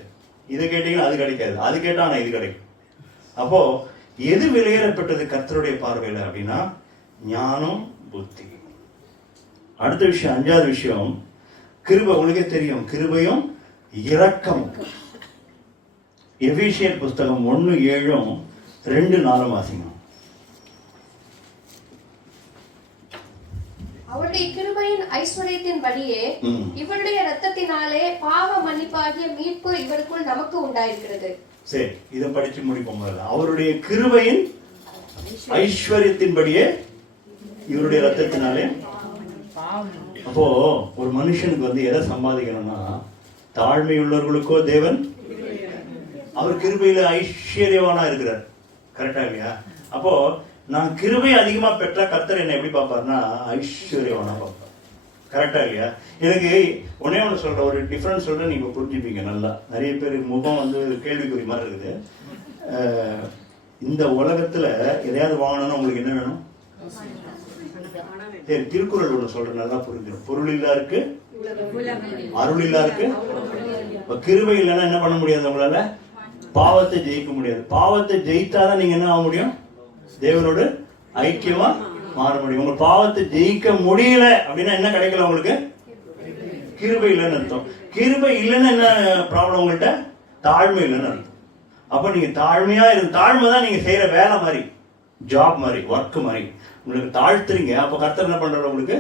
இதை கேட்டீங்கன்னா அது கிடைக்காது, அது கேட்டா நான் இது கிடைக்கும். அப்போ எது விலையேறப்பட்டது கர்த்தருடைய பார்வையில அப்படின்னா ஞானம், புத்தி. அடுத்த விஷயம், 5வது விஷயம், கிருபை. உங்களுக்கே தெரியும், கிருபையும் இரக்கமும். எபேசியர் புஸ்தகம் 1:7, 2:4 வாசிங்க. அவருடைய கிருபையின் ஐஸ்வர்யத்தின்படியே இவருடைய இரத்தத்தினாலே பாவ மன்னிப்பாகிய மீட்பு இவருக்குள் நமக்கு உண்டாயிருக்கிறது. சரி, இதை படிச்சு முடிப்போம். அவருடைய கிருபையின் ஐஸ்வர்யத்தின்படியே இவருடைய இரத்தத்தினாலே. அப்போ ஒரு மனுஷனுக்கு வந்து எதை சம்பாதிக்கணும்னா, தாழ்மை உள்ளவர்களுக்கோ தேவன் அவர் கிருபையில ஐஸ்வர்யவானா இருக்கிறார். கரெக்டா இல்லையா? அப்போ நான் கிருபை அதிகமா பெற்றா கர்த்தர் என்ன எப்படி பார்ப்பாருன்னா ஐஸ்வர்யவானா பார்ப்பார். கரெக்டா இல்லையா? எனக்கு ஒன்னே ஒன்று சொல்றேன், ஒரு டிஃபரன்ஸ் சொல்றேன், நீங்க புரிஞ்சுப்பீங்க நல்லா. நிறைய பேர் முகம் வந்து கேள்விக்குறி மாதிரி இருக்குது. இந்த உலகத்துல எதையாவது வாங்கணும்னா உங்களுக்கு என்ன வேணும்? சரி, திருக்குறள் ஒன்று சொல்றேன், நல்லா புரிஞ்சிடும். பொருள் இல்லா இருக்கு, அருள் இல்லா இருக்கு. கிருபை இல்லைன்னா என்ன பண்ண முடியாது? உங்களால பாவத்தை ஜெயிக்க முடியாது. பாவத்தை ஜெயித்தாதான் நீங்க என்ன ஆக முடியும்? தேவனோடு ஐக்கியமா மாற முடியும். உங்க பாவத்தை ஜெயிக்க முடியல அப்படின்னா என்ன கிடைக்கல உங்களுக்கு? கிருபை இல்லைன்னு அர்த்தம். கிருபை இல்லைன்னு என்ன ப்ராப்ளம் உங்கள்கிட்ட? தாழ்மை இல்லைன்னு அர்த்தம். அப்ப நீங்க தாழ்மையா இருக்கு. தாழ்மை தான் நீங்க செய்யற வேலை மாதிரி, ஜாப் மாதிரி, ஒர்க் மாதிரி. உங்களுக்கு தாழ்த்துறீங்க, அப்ப கர்த்தர் என்ன பண்றாரு? உங்களுக்கு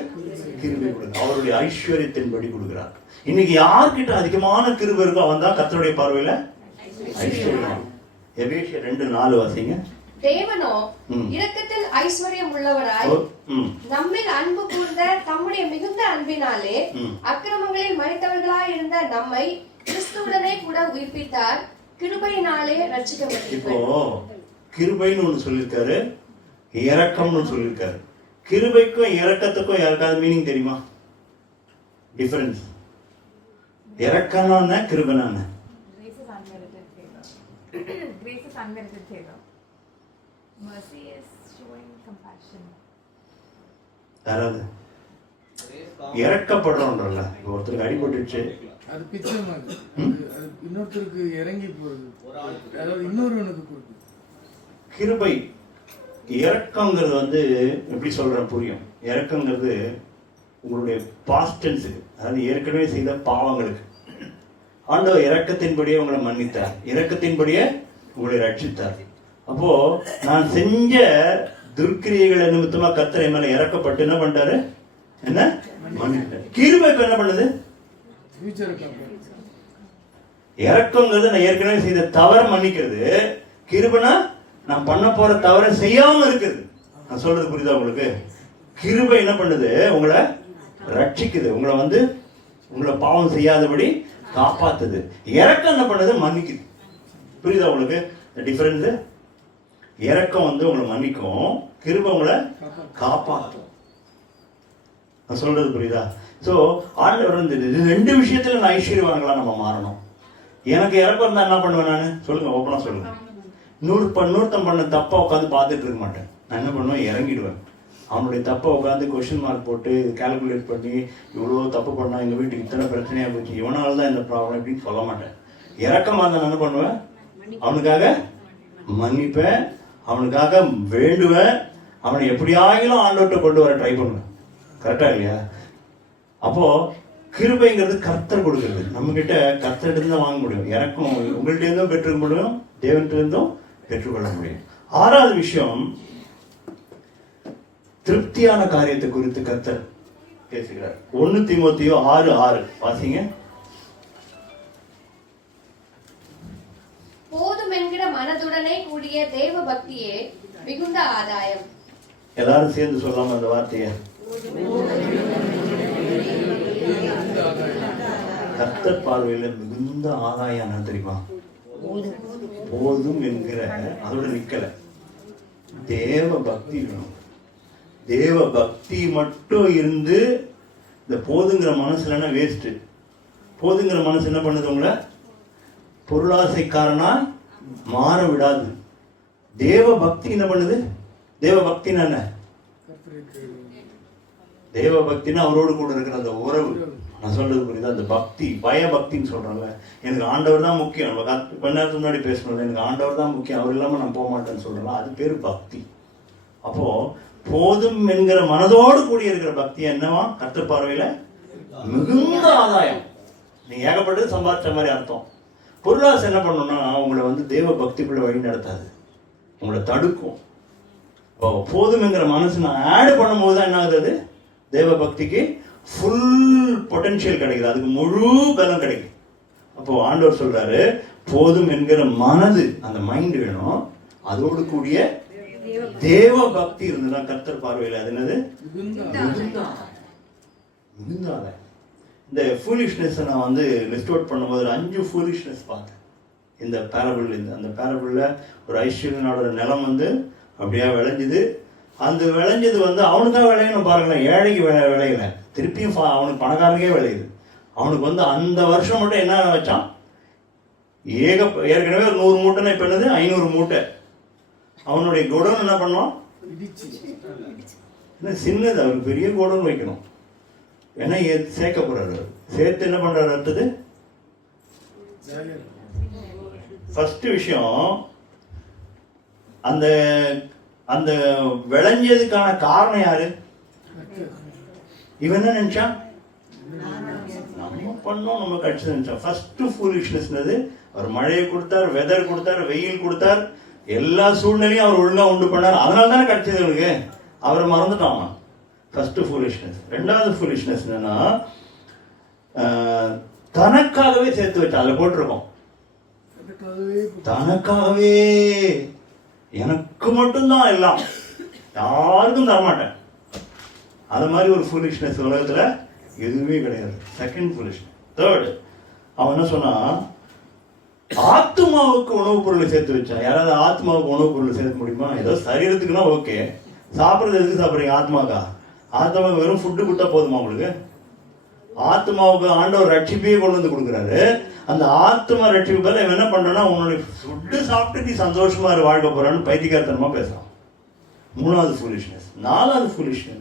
கிருபை கொடுக்குறார். அவருடைய ஐஸ்வர்யத்தின்படி கொடுக்குறார். இன்னைக்கு யார்கிட்ட அதிகமான கிருபை இருக்கோ அவன் தான் கர்த்தருடைய பார்வையில ஐஸ்வர்யம். எபேசியர் 2:4 வாசிங்க. தேவனோ இரக்கத்தில் ஐஸ்வர்யம் உள்ளவராய் நம்மில் அன்பு கூர்ந்த தம்முடைய மிகுந்த அன்பினாலே அக்கிரமங்களில் மரித்தவர்களாய் இருந்த நம்மை கிறிஸ்துவுடனே கூட உயிர்ப்பித்தார். கிருபையினாலே ரட்சிக்கப்பட்டீர்கள். இப்போ கிருபைன்னு ஒண்ணு சொல்லிருக்காரு, இரக்கம்னு சொல்லிருக்காரு. கிருபைக்கும் இரக்கத்துக்கும் யாருக்காவது மீனிங் தெரியுமா? Difference. இரக்கம்னா கிருபைனா Grace is unmerited favor. Mercy is showing compassion. யாராவது இறக்கப்படுறோம்ல, ஒருத்தருக்கு அடிபட்டுச்சு, அது பிச்சை மாதிரி. அது இன்னொருத்தருக்கு இறங்கி போறது, அதாவது இன்னொருவனுக்கு கொடுக்குது. கிருபை. இரக்கங்கிறது வந்து எப்படி சொல்றேன் புரியும்? இரக்கங்கிறது உங்களுடைய பாஸ்ட் டென்ஸுக்கு, அதாவது ஏற்கனவே செய்த பாவங்களுக்கு ஆண்டவர் இரக்கத்தின்படியே உங்களை மன்னித்தார், இரக்கத்தின்படியே உங்களை ரட்சித்தார். அப்போ நான் செஞ்ச துர்க்கிரியைகளை நிமித்தமா கர்த்தர் என் மேல இறக்கப்பட்டு என்ன பண்ணிட்டாரு? என்ன மன்னித்தார். கிருபை இப்ப என்ன பண்ணுது? இரக்கங்கிறது நான் ஏற்கனவே செய்த தவற மன்னிக்கிறது. கிருபைனா நான் பண்ண போற தவற செய்யாம இருக்குது. நான் சொல்றது புரியுதா உங்களுக்கு? கிருபை என்ன பண்ணுது? உங்களை ரட்சிக்குது, உங்களை வந்து உங்களை பாவம் செய்யாதபடி காப்பாத்துது. இரக்கம் என்ன பண்ணுது? மன்னிக்குது. புரியுதா உங்களுக்கு டிஃபரன்ஸ்? இரக்கம் வந்து உங்களை மன்னிக்கும், கிருபை உங்களை காப்பாற்றும். நான் சொல்றது புரியுதா? சோ ஆண்டவர் வந்து ரெண்டு விஷயத்துல நான் ஐஸ்வர்யவான்களா நம்ம மாறணும். எனக்கு இறக்கம் இருந்தா என்ன பண்ணுவேன் நான்? சொல்லுங்க, ஓப்பனா சொல்லுங்க. இன்னொருத்தன் பண்ண தப்பா உட்காந்து பார்த்துட்டு இருக்க மாட்டேன். நான் என்ன பண்ணுவேன்? இறங்கிடுவேன். அவனுடைய தப்பை உட்காந்து கொஸ்டின் மார்க் போட்டு கால்குலேட் பண்ணி இவ்வளோ தப்பு பண்ணா எங்கள் வீட்டுக்கு இத்தனை பிரச்சனையா போச்சு, இவனால தான் இந்த ப்ராப்ளம் அப்படின்னு சொல்ல மாட்டேன். இறக்கமா இருந்தால் என்ன பண்ணுவேன்? அவனுக்காக மன்னிப்பேன், அவனுக்காக வேண்டுவேன், அவனை எப்படியாகிலும் ஆண்டவர்கிட்ட கொண்டு வர ட்ரை பண்ணுவேன். கரெக்டா இல்லையா? அப்போ கிருபைங்கிறது கர்த்தர் கொடுக்கிறது. நம்ம கிட்ட கர்த்தர்கிட்ட தான் வாங்க முடியும். எனக்கும் உங்கள்கிட்ட இருந்தும் பெற்றுக்க முடியும், தேவன்கிட்ட இருந்தும் பெற்றுக்கொள்ள முடியும். 6வது விஷயம், திருப்தியான காரியத்தை குறித்து கர்த்தர் பேசுகிறார். 1 தீமோத்தேயு 6:6 வாசிங்க. போதும் என்கிற மனதுடனே கூடிய தேவ பக்தியே மிகுந்த ஆதாயம். எல்லாரும் சேர்ந்து சொல்லாம அந்த வார்த்தையை. கர்த்தர் பார்வையில மிகுந்த ஆதாயம் என்ன தெரியுமா? போதும் என்கிற அதோட நிக்கல, தேவ பக்தி வேணும். தேவ பக்தி மட்டும் இருந்து இந்த போதுங்கிற மனசுலன்னா வேஸ்ட். போதுங்கிற மனசு என்ன பண்ணுது? உங்களை பொருளாசைக்காரனா மாற விடாது. தேவ பக்தி என்ன பண்ணுது? தேவ பக்தினா என்ன? தேவ பக்தினா அவரோடு கூட இருக்கிற அந்த உறவு. நான் சொல்றது புரியுதா? அந்த பக்தி, பய பக்தின்னு சொல்றாங்க. எனக்கு ஆண்டவர் தான் முக்கியம். நம்ம கொஞ்ச நேரத்துக்கு முன்னாடி பேசணும், எனக்கு ஆண்டவர் தான் முக்கியம், அவர் இல்லாம நான் போக மாட்டேன்னு சொல்றோம். அது பேரு பக்தி. அப்போ போதும் என்கிற மனதோடு கூடிய இருக்கிற பக்தி என்னவா? கர்த்தர் பார்வையில மிகுந்த ஆதாயம். நீ ஏகப்பட்டது சம்பாதிச்ச மாதிரி அர்த்தம். பொருளாசை என்ன பண்ணணும்னா உங்களை வந்து தேவ பக்திக்குள்ள வழி நடத்தாது, உங்களை தடுக்கும். போதும் என்கிற மனசு நான் ஆட் பண்ணும்போது தான் என்ன ஆகுது? தேவ பக்திக்கு ஃபுல் பொட்டன்ஷியல் கிடைக்குது, அதுக்கு முழு பலம் கிடைக்கும். அப்போ ஆண்டவர் சொல்றாரு, போதும் என்கிற மனது, அந்த மைண்ட் வேணும், அதோடு கூடிய தேவ பக்தி இருந்ததுன்னா கர்த்தர் பார்வையில் அது என்னது? மிகுந்தாத. இந்த ஃபூலிஷ்னஸ் நான் வந்து லிஸ்ட் அவுட் பண்ணும்போது 5 ஃபூலிஷ்னஸ் பார்த்தேன் இந்த பேரபிள். அந்த பேரபிள்ல ஒரு ஐஸ்வர்யனோட நிலம் வந்து அப்படியே விளைஞ்சுது. அந்த விளைஞ்சது வந்து அவனுக்காக விளையணும் பாருங்களேன், ஏழைக்கு விளையல, திருப்பியும் அவனுக்கு பணக்காரனுக்கே விளையுது. அவனுக்கு வந்து அந்த வருஷம் மட்டும் என்ன வச்சான்? ஏற்கனவே ஒரு 100 மூட்டைன்னா இப்ப என்னது 500 மூட்டை. அவனுடைய குடோன் என்ன பண்ணுவான்? சின்னது, அவருக்கு பெரிய குடோன் வைக்கணும். ஏன்னா சேர்க்க போறாரு, சேர்த்து என்ன பண்றாரு? அடுத்தது ஃபர்ஸ்ட் விஷயம், அந்த அந்த விளைஞ்சதுக்கான காரணம் யாரு? இவன் என்ன நினைச்சான்? நம்ம பண்ணோம், நம்ம கட்சி நினைச்சான். ஃபர்ஸ்ட் ஃபூலிஷ்னஸ்னது, அவர் மழையை கொடுத்தார், வெதர் கொடுத்தார், வெயில் கொடுத்தார், எல்லா சூழ்நிலையும் அவர் ஒழுங்கா உண்டு பண்ணார். அதனால தானே கிடைச்சது அவனுக்கு. அவரை மறந்துட்டான். First foolishness. 2வது ஃபூலிஷ்னஸ் என்னன்னா, தனக்காகவே சேர்த்து வச்சா. அதில் போட்டிருக்கோம், தனக்காகவே, எனக்கு மட்டும்தான் எல்லாம், யாருக்கும் தரமாட்டேன். அது மாதிரி ஒரு ஃபூலிஷ்னஸ் உலகத்துல எதுவுமே கிடையாது. Second foolishness. தேர்டு, அவன் என்ன சொன்னா, ஆத்மாவுக்கு உணவுப் பொருளை சேர்த்து வச்சான். யாராவது ஆத்மாவுக்கு உணவுப் பொருளை சேர்க்க முடியுமா? ஏதோ சரீரத்துக்குன்னா ஓகே, சாப்பிட்றது எதுக்கு சாப்பிட்றீங்க? ஆத்மாக்கா? ஆத்மாவுக்கு வெறும் ஃபுட்டு கொடுத்தா போதுமா உங்களுக்கு? ஆத்மாவுக்கு ஆண்டவர் ரட்சிப்பையே கொண்டு வந்து கொடுக்குறாரு. அந்த ஆத்மா ரட்சிப்பு பேர் என்ன பண்றேன்னா, உன்னுடைய ஃபுட்டு சாப்பிட்டு நீ சந்தோஷமா வாழ்க்க போறான்னு பைத்தியக்காரத்தனமா பேசலாம். 3வது ஃபூலிஷ்னஸ். 4வது ஃபூலிஷ்னஸ்,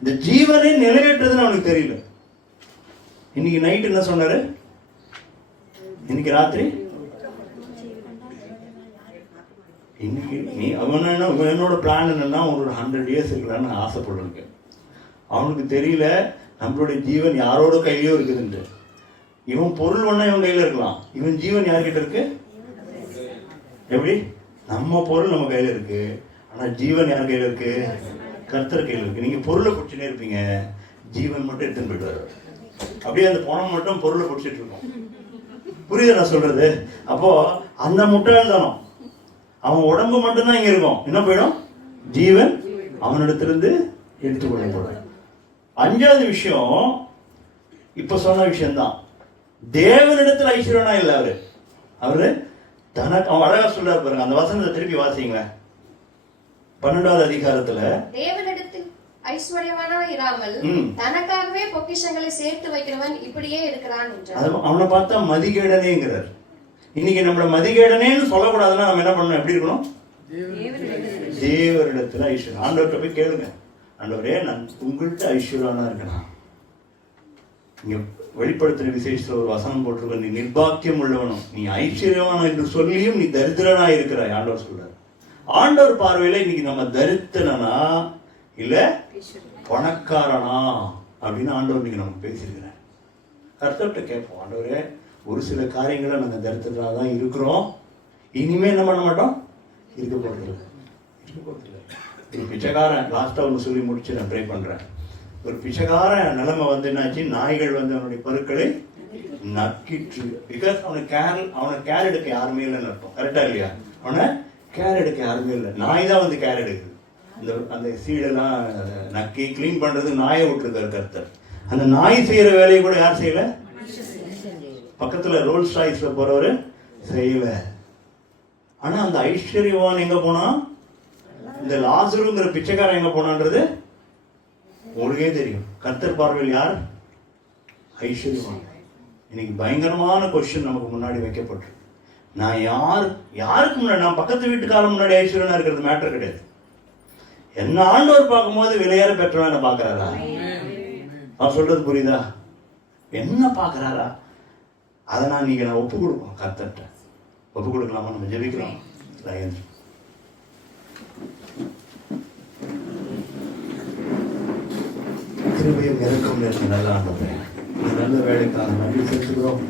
இந்த ஜீவனே நிலையற்றதுன்னு அவனுக்கு தெரியல. இன்னைக்கு நைட் என்ன சொன்னாரு? இன்னைக்கு ராத்திரி இன்னைக்கு நீ என்னோட பிளான் என்னன்னா, உங்களோட 100 years இருக்கலான்னு ஆசைப்படுறேன். அவனுக்கு தெரியல நம்மளுடைய ஜீவன் யாரோட கையிலயோ இருக்குதுன்ட்டு. இவன் பொருள் ஒண்ணா இவன் கையில இருக்கலாம், இவன் ஜீவன் யார்கிட்ட இருக்கு? எப்படி? நம்ம பொருள் நம்ம கையில இருக்கு, ஆனா ஜீவன் யார் கையில இருக்கு? கர்த்தர் கையில இருக்கு. நீங்க பொருளை பிடிச்சுட்டே இருப்பீங்க, ஜீவன் மட்டும் எடுத்துன்னு போயிடுவாரு. அப்படியே அந்த பணம் மட்டும் பொருளை பிடிச்சிட்டு இருக்கும். புரியுது நான் சொல்றது? அப்போ அந்த முட்டாள்தானம், அவன் உடம்பு மட்டும்தான் இங்க இருக்கும், என்ன போயிடும்? ஜீவன் அவனிடத்திலிருந்து எடுத்துக்கொள்ளப்படும். 5வது விஷயம், இப்ப சொன்ன விஷயம்தான். தேவனிடத்தில் ஐஸ்வர்யனா இல்ல அவரு தனக்கு. அவன் அழகா சொல்றாரு பாருங்க, அந்த வசனத்தை திருப்பி வாசிங்க. 12வது அதிகாரத்துல, தேவனிடத்தில் ஐஸ்வர்யவானா இராமல் தனக்காகவே பொக்கிஷங்களை சேர்த்து வைக்கிறவன் இப்படியே இருக்கிறான் என்றார். அவனை பார்த்தா மதிகேடனேங்கிறார். இன்னைக்கு நம்மள மதிகேடனேன்னு சொல்லக்கூடாதுன்னா நம்ம என்ன பண்ணணும்? எப்படி இருக்கணும்? தேவரிடத்துல ஐஸ்வர்யம். ஆண்டவர்கிட்ட போய் கேளுங்க, ஆண்டவரே நான் உங்கள்கிட்ட ஐஸ்வர்யவானா இருக்கணும். இங்க வெளிப்படுத்தின விசேஷத்துல ஒரு வசனம் போட்டிருக்க, நீ நிர்பாக்கியம் உள்ளவனும் நீ ஐஸ்வர்யவான் என்று சொல்லியும் நீ தரித்திரனா இருக்கிறாய். ஆண்டவர் சொல்றாரு. ஆண்டவர் பார்வையில இன்னைக்கு நம்ம தரித்திரனா இல்ல பணக்காரனா அப்படின்னு ஆண்டவர் நீங்க நமக்கு பேசியிருக்கிறேன். கர்த்தர்கிட்ட கேட்போம், ஆண்டவரே ஒரு சில காரியங்களை நாங்க தரித்திரத்துல தான் இருக்கிறோம், இனிமே என்ன பண்ண மாட்டோம், இருக்க போறதில்லை. ஒரு பிச்சைக்காரன், லாஸ்டா ஒன்று சொல்லி முடிச்சு நான் ப்ரே பண்றேன். ஒரு பிச்சைக்காரன் நிலைமை வந்து என்னாச்சு, நாய்கள் வந்து அவனுடைய பருக்களை நக்கிட்டு. பிகாஸ் அவனை கேர் எடுக்க யாருமே இல்லைன்னு அர்த்தம். கரெக்டா இல்லையா? அவனை கேர் எடுக்க யாருமே இல்லை, நாய் தான் வந்து கேர் எடுக்குது. அந்த சீடெல்லாம் நக்கி கிளீன் பண்றது நாயை விட்டுருக்காரு கர்த்தர். அந்த நாய் செய்யற வேலையை கூட யார் செய்யல? பக்கத்துல ரோல்ஸ் ராய்ஸ்ல போறவரு செய்யல. ஆனா அந்த ஐஸ்வர்யவான் எங்க போனா, இந்த லாசருங்கிற பிச்சைக்காரன் எங்க போனான்றது உங்களுக்கே தெரியும். கர்த்தர் பார்வையில் யார்? ஐஸ்வர்யவான். இன்னைக்கு பயங்கரமான கொஸ்டின் நமக்கு முன்னாடி வைக்கப்பட்டு, நான் யாருக்கு முன்னாடி, நான் பக்கத்து வீட்டுக்காரன் முன்னாடி ஐஸ்வர்யனா இருக்கிறது மேட்டர் கிடையாது. என்ன ஆண்டவர் பார்க்கும்போது விலையேற பெற்றவன் பாக்குறாரா? அவர் சொல்றது புரியுதா? என்ன பாக்குறாரா? அதை நான் ஒப்பு கொடுப்போம். கர்த்தர்ட்ட ஒப்பு கொடுக்கலாமா? நம்ம ஜெபிக்கலாம். கிருபையும் இறக்கம் இருந்த நல்ல ஆண்டவரே, நல்ல வேலைக்காக நன்றி செலுத்துகிறோம்.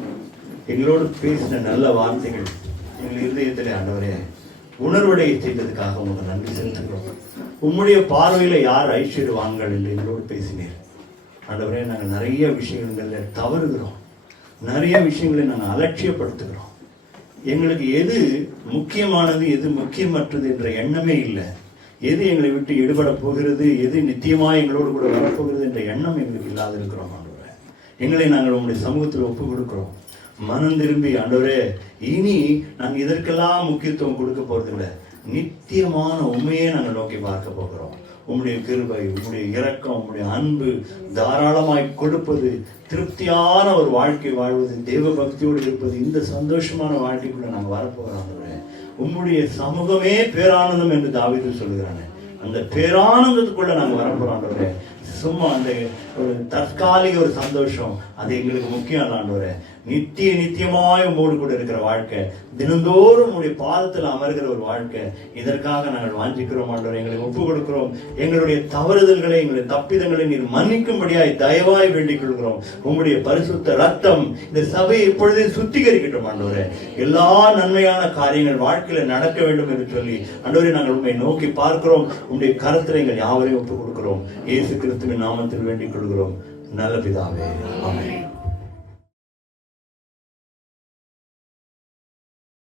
எங்களோடு பேசின நல்ல வார்த்தைகள் எங்கள் இருதயத்திலே ஆண்டவரே உணர்வடைய செய்ததுக்காக உங்களுக்கு நன்றி செலுத்துகிறோம். உம்முடைய பார்வையில யார் ஐஸ்வர்யவான்கள் என்று எங்களோடு பேசினீர் ஆண்டவரே. நாங்கள் நிறைய விஷயங்களில் தவறுகிறோம், நிறைய விஷயங்களை நாங்கள் அலட்சியப்படுத்துகிறோம். எங்களுக்கு எது முக்கியமானது, எது முக்கியமற்றது என்ற எண்ணமே இல்லை. எது எங்களை விட்டு எடுபட போகிறது, எது நித்தியமாக எங்களோடு கூட வரப்போகிறது என்ற எண்ணம் எங்களுக்கு இல்லாத இருக்கிறோம் ஆண்டவரே. எங்களை நாங்கள் உங்களுடைய சமூகத்தில் ஒப்பு கொடுக்கிறோம். மனம் திரும்பி ஆண்டவரே, இனி நாங்கள் இதற்கெல்லாம் முக்கியத்துவம் கொடுக்க போறதில்லை, நித்தியமான உண்மையே நாங்கள் நோக்கி பார்க்க போகிறோம். உம்முடைய கிருபை, உம்முடைய இரக்கம், உம்முடைய அன்பு தாராளமாய் கொடுப்பது, திருப்தியான ஒரு வாழ்க்கை வாழ்வது, தெய்வ பக்தியோடு இருப்பது, இந்த சந்தோஷமான வாழ்க்கைக்குள்ள நாங்கள் வரப்போகிறோம். உம்முடைய சமூகமே பேரானந்தம் என்று தாவீது சொல்லுகிறாங்க. அந்த பேரானந்தத்துக்குள்ள நாங்கள் வரப்போறோம். சும்மா அந்த ஒரு தற்காலிக ஒரு சந்தோஷம் அது எங்களுக்கு முக்கியம் அல்ல ஆண்டவரே. நித்தியமாய் உங்களோடு கூட இருக்கிற வாழ்க்கை, தினந்தோறும் உங்களுடைய பாதத்தில் அமர்கிற ஒரு வாழ்க்கை, இதற்காக நாங்கள் வாஞ்சிக்கிறோம் ஆண்டவரே. எங்களை ஒப்பு கொடுக்கிறோம். எங்களுடைய தவறுதல்களை, எங்களுடைய தப்பிதங்களை நீர் மன்னிக்கும்படியாய் தயவாய் வேண்டிக் கொள்கிறோம். உங்களுடைய பரிசுத்த ரத்தம் இந்த சபையை இப்பொழுதே சுத்திகரிக்கட்டும் ஆண்டவரே. எல்லா நன்மையான காரியங்கள் வாழ்க்கையில நடக்க வேண்டும் என்று சொல்லி ஆண்டவரே நாங்கள் உண்மை நோக்கி பார்க்கிறோம். உங்களுடைய கருத்தில் எங்கள் யாவரையும் ஒப்புக் கொடுக்கிறோம். இயேசு கிறிஸ்துவின் நாமத்தில் வேண்டிக் கொள்கிறோம் நல்ல பிதாவே, ஆமென்.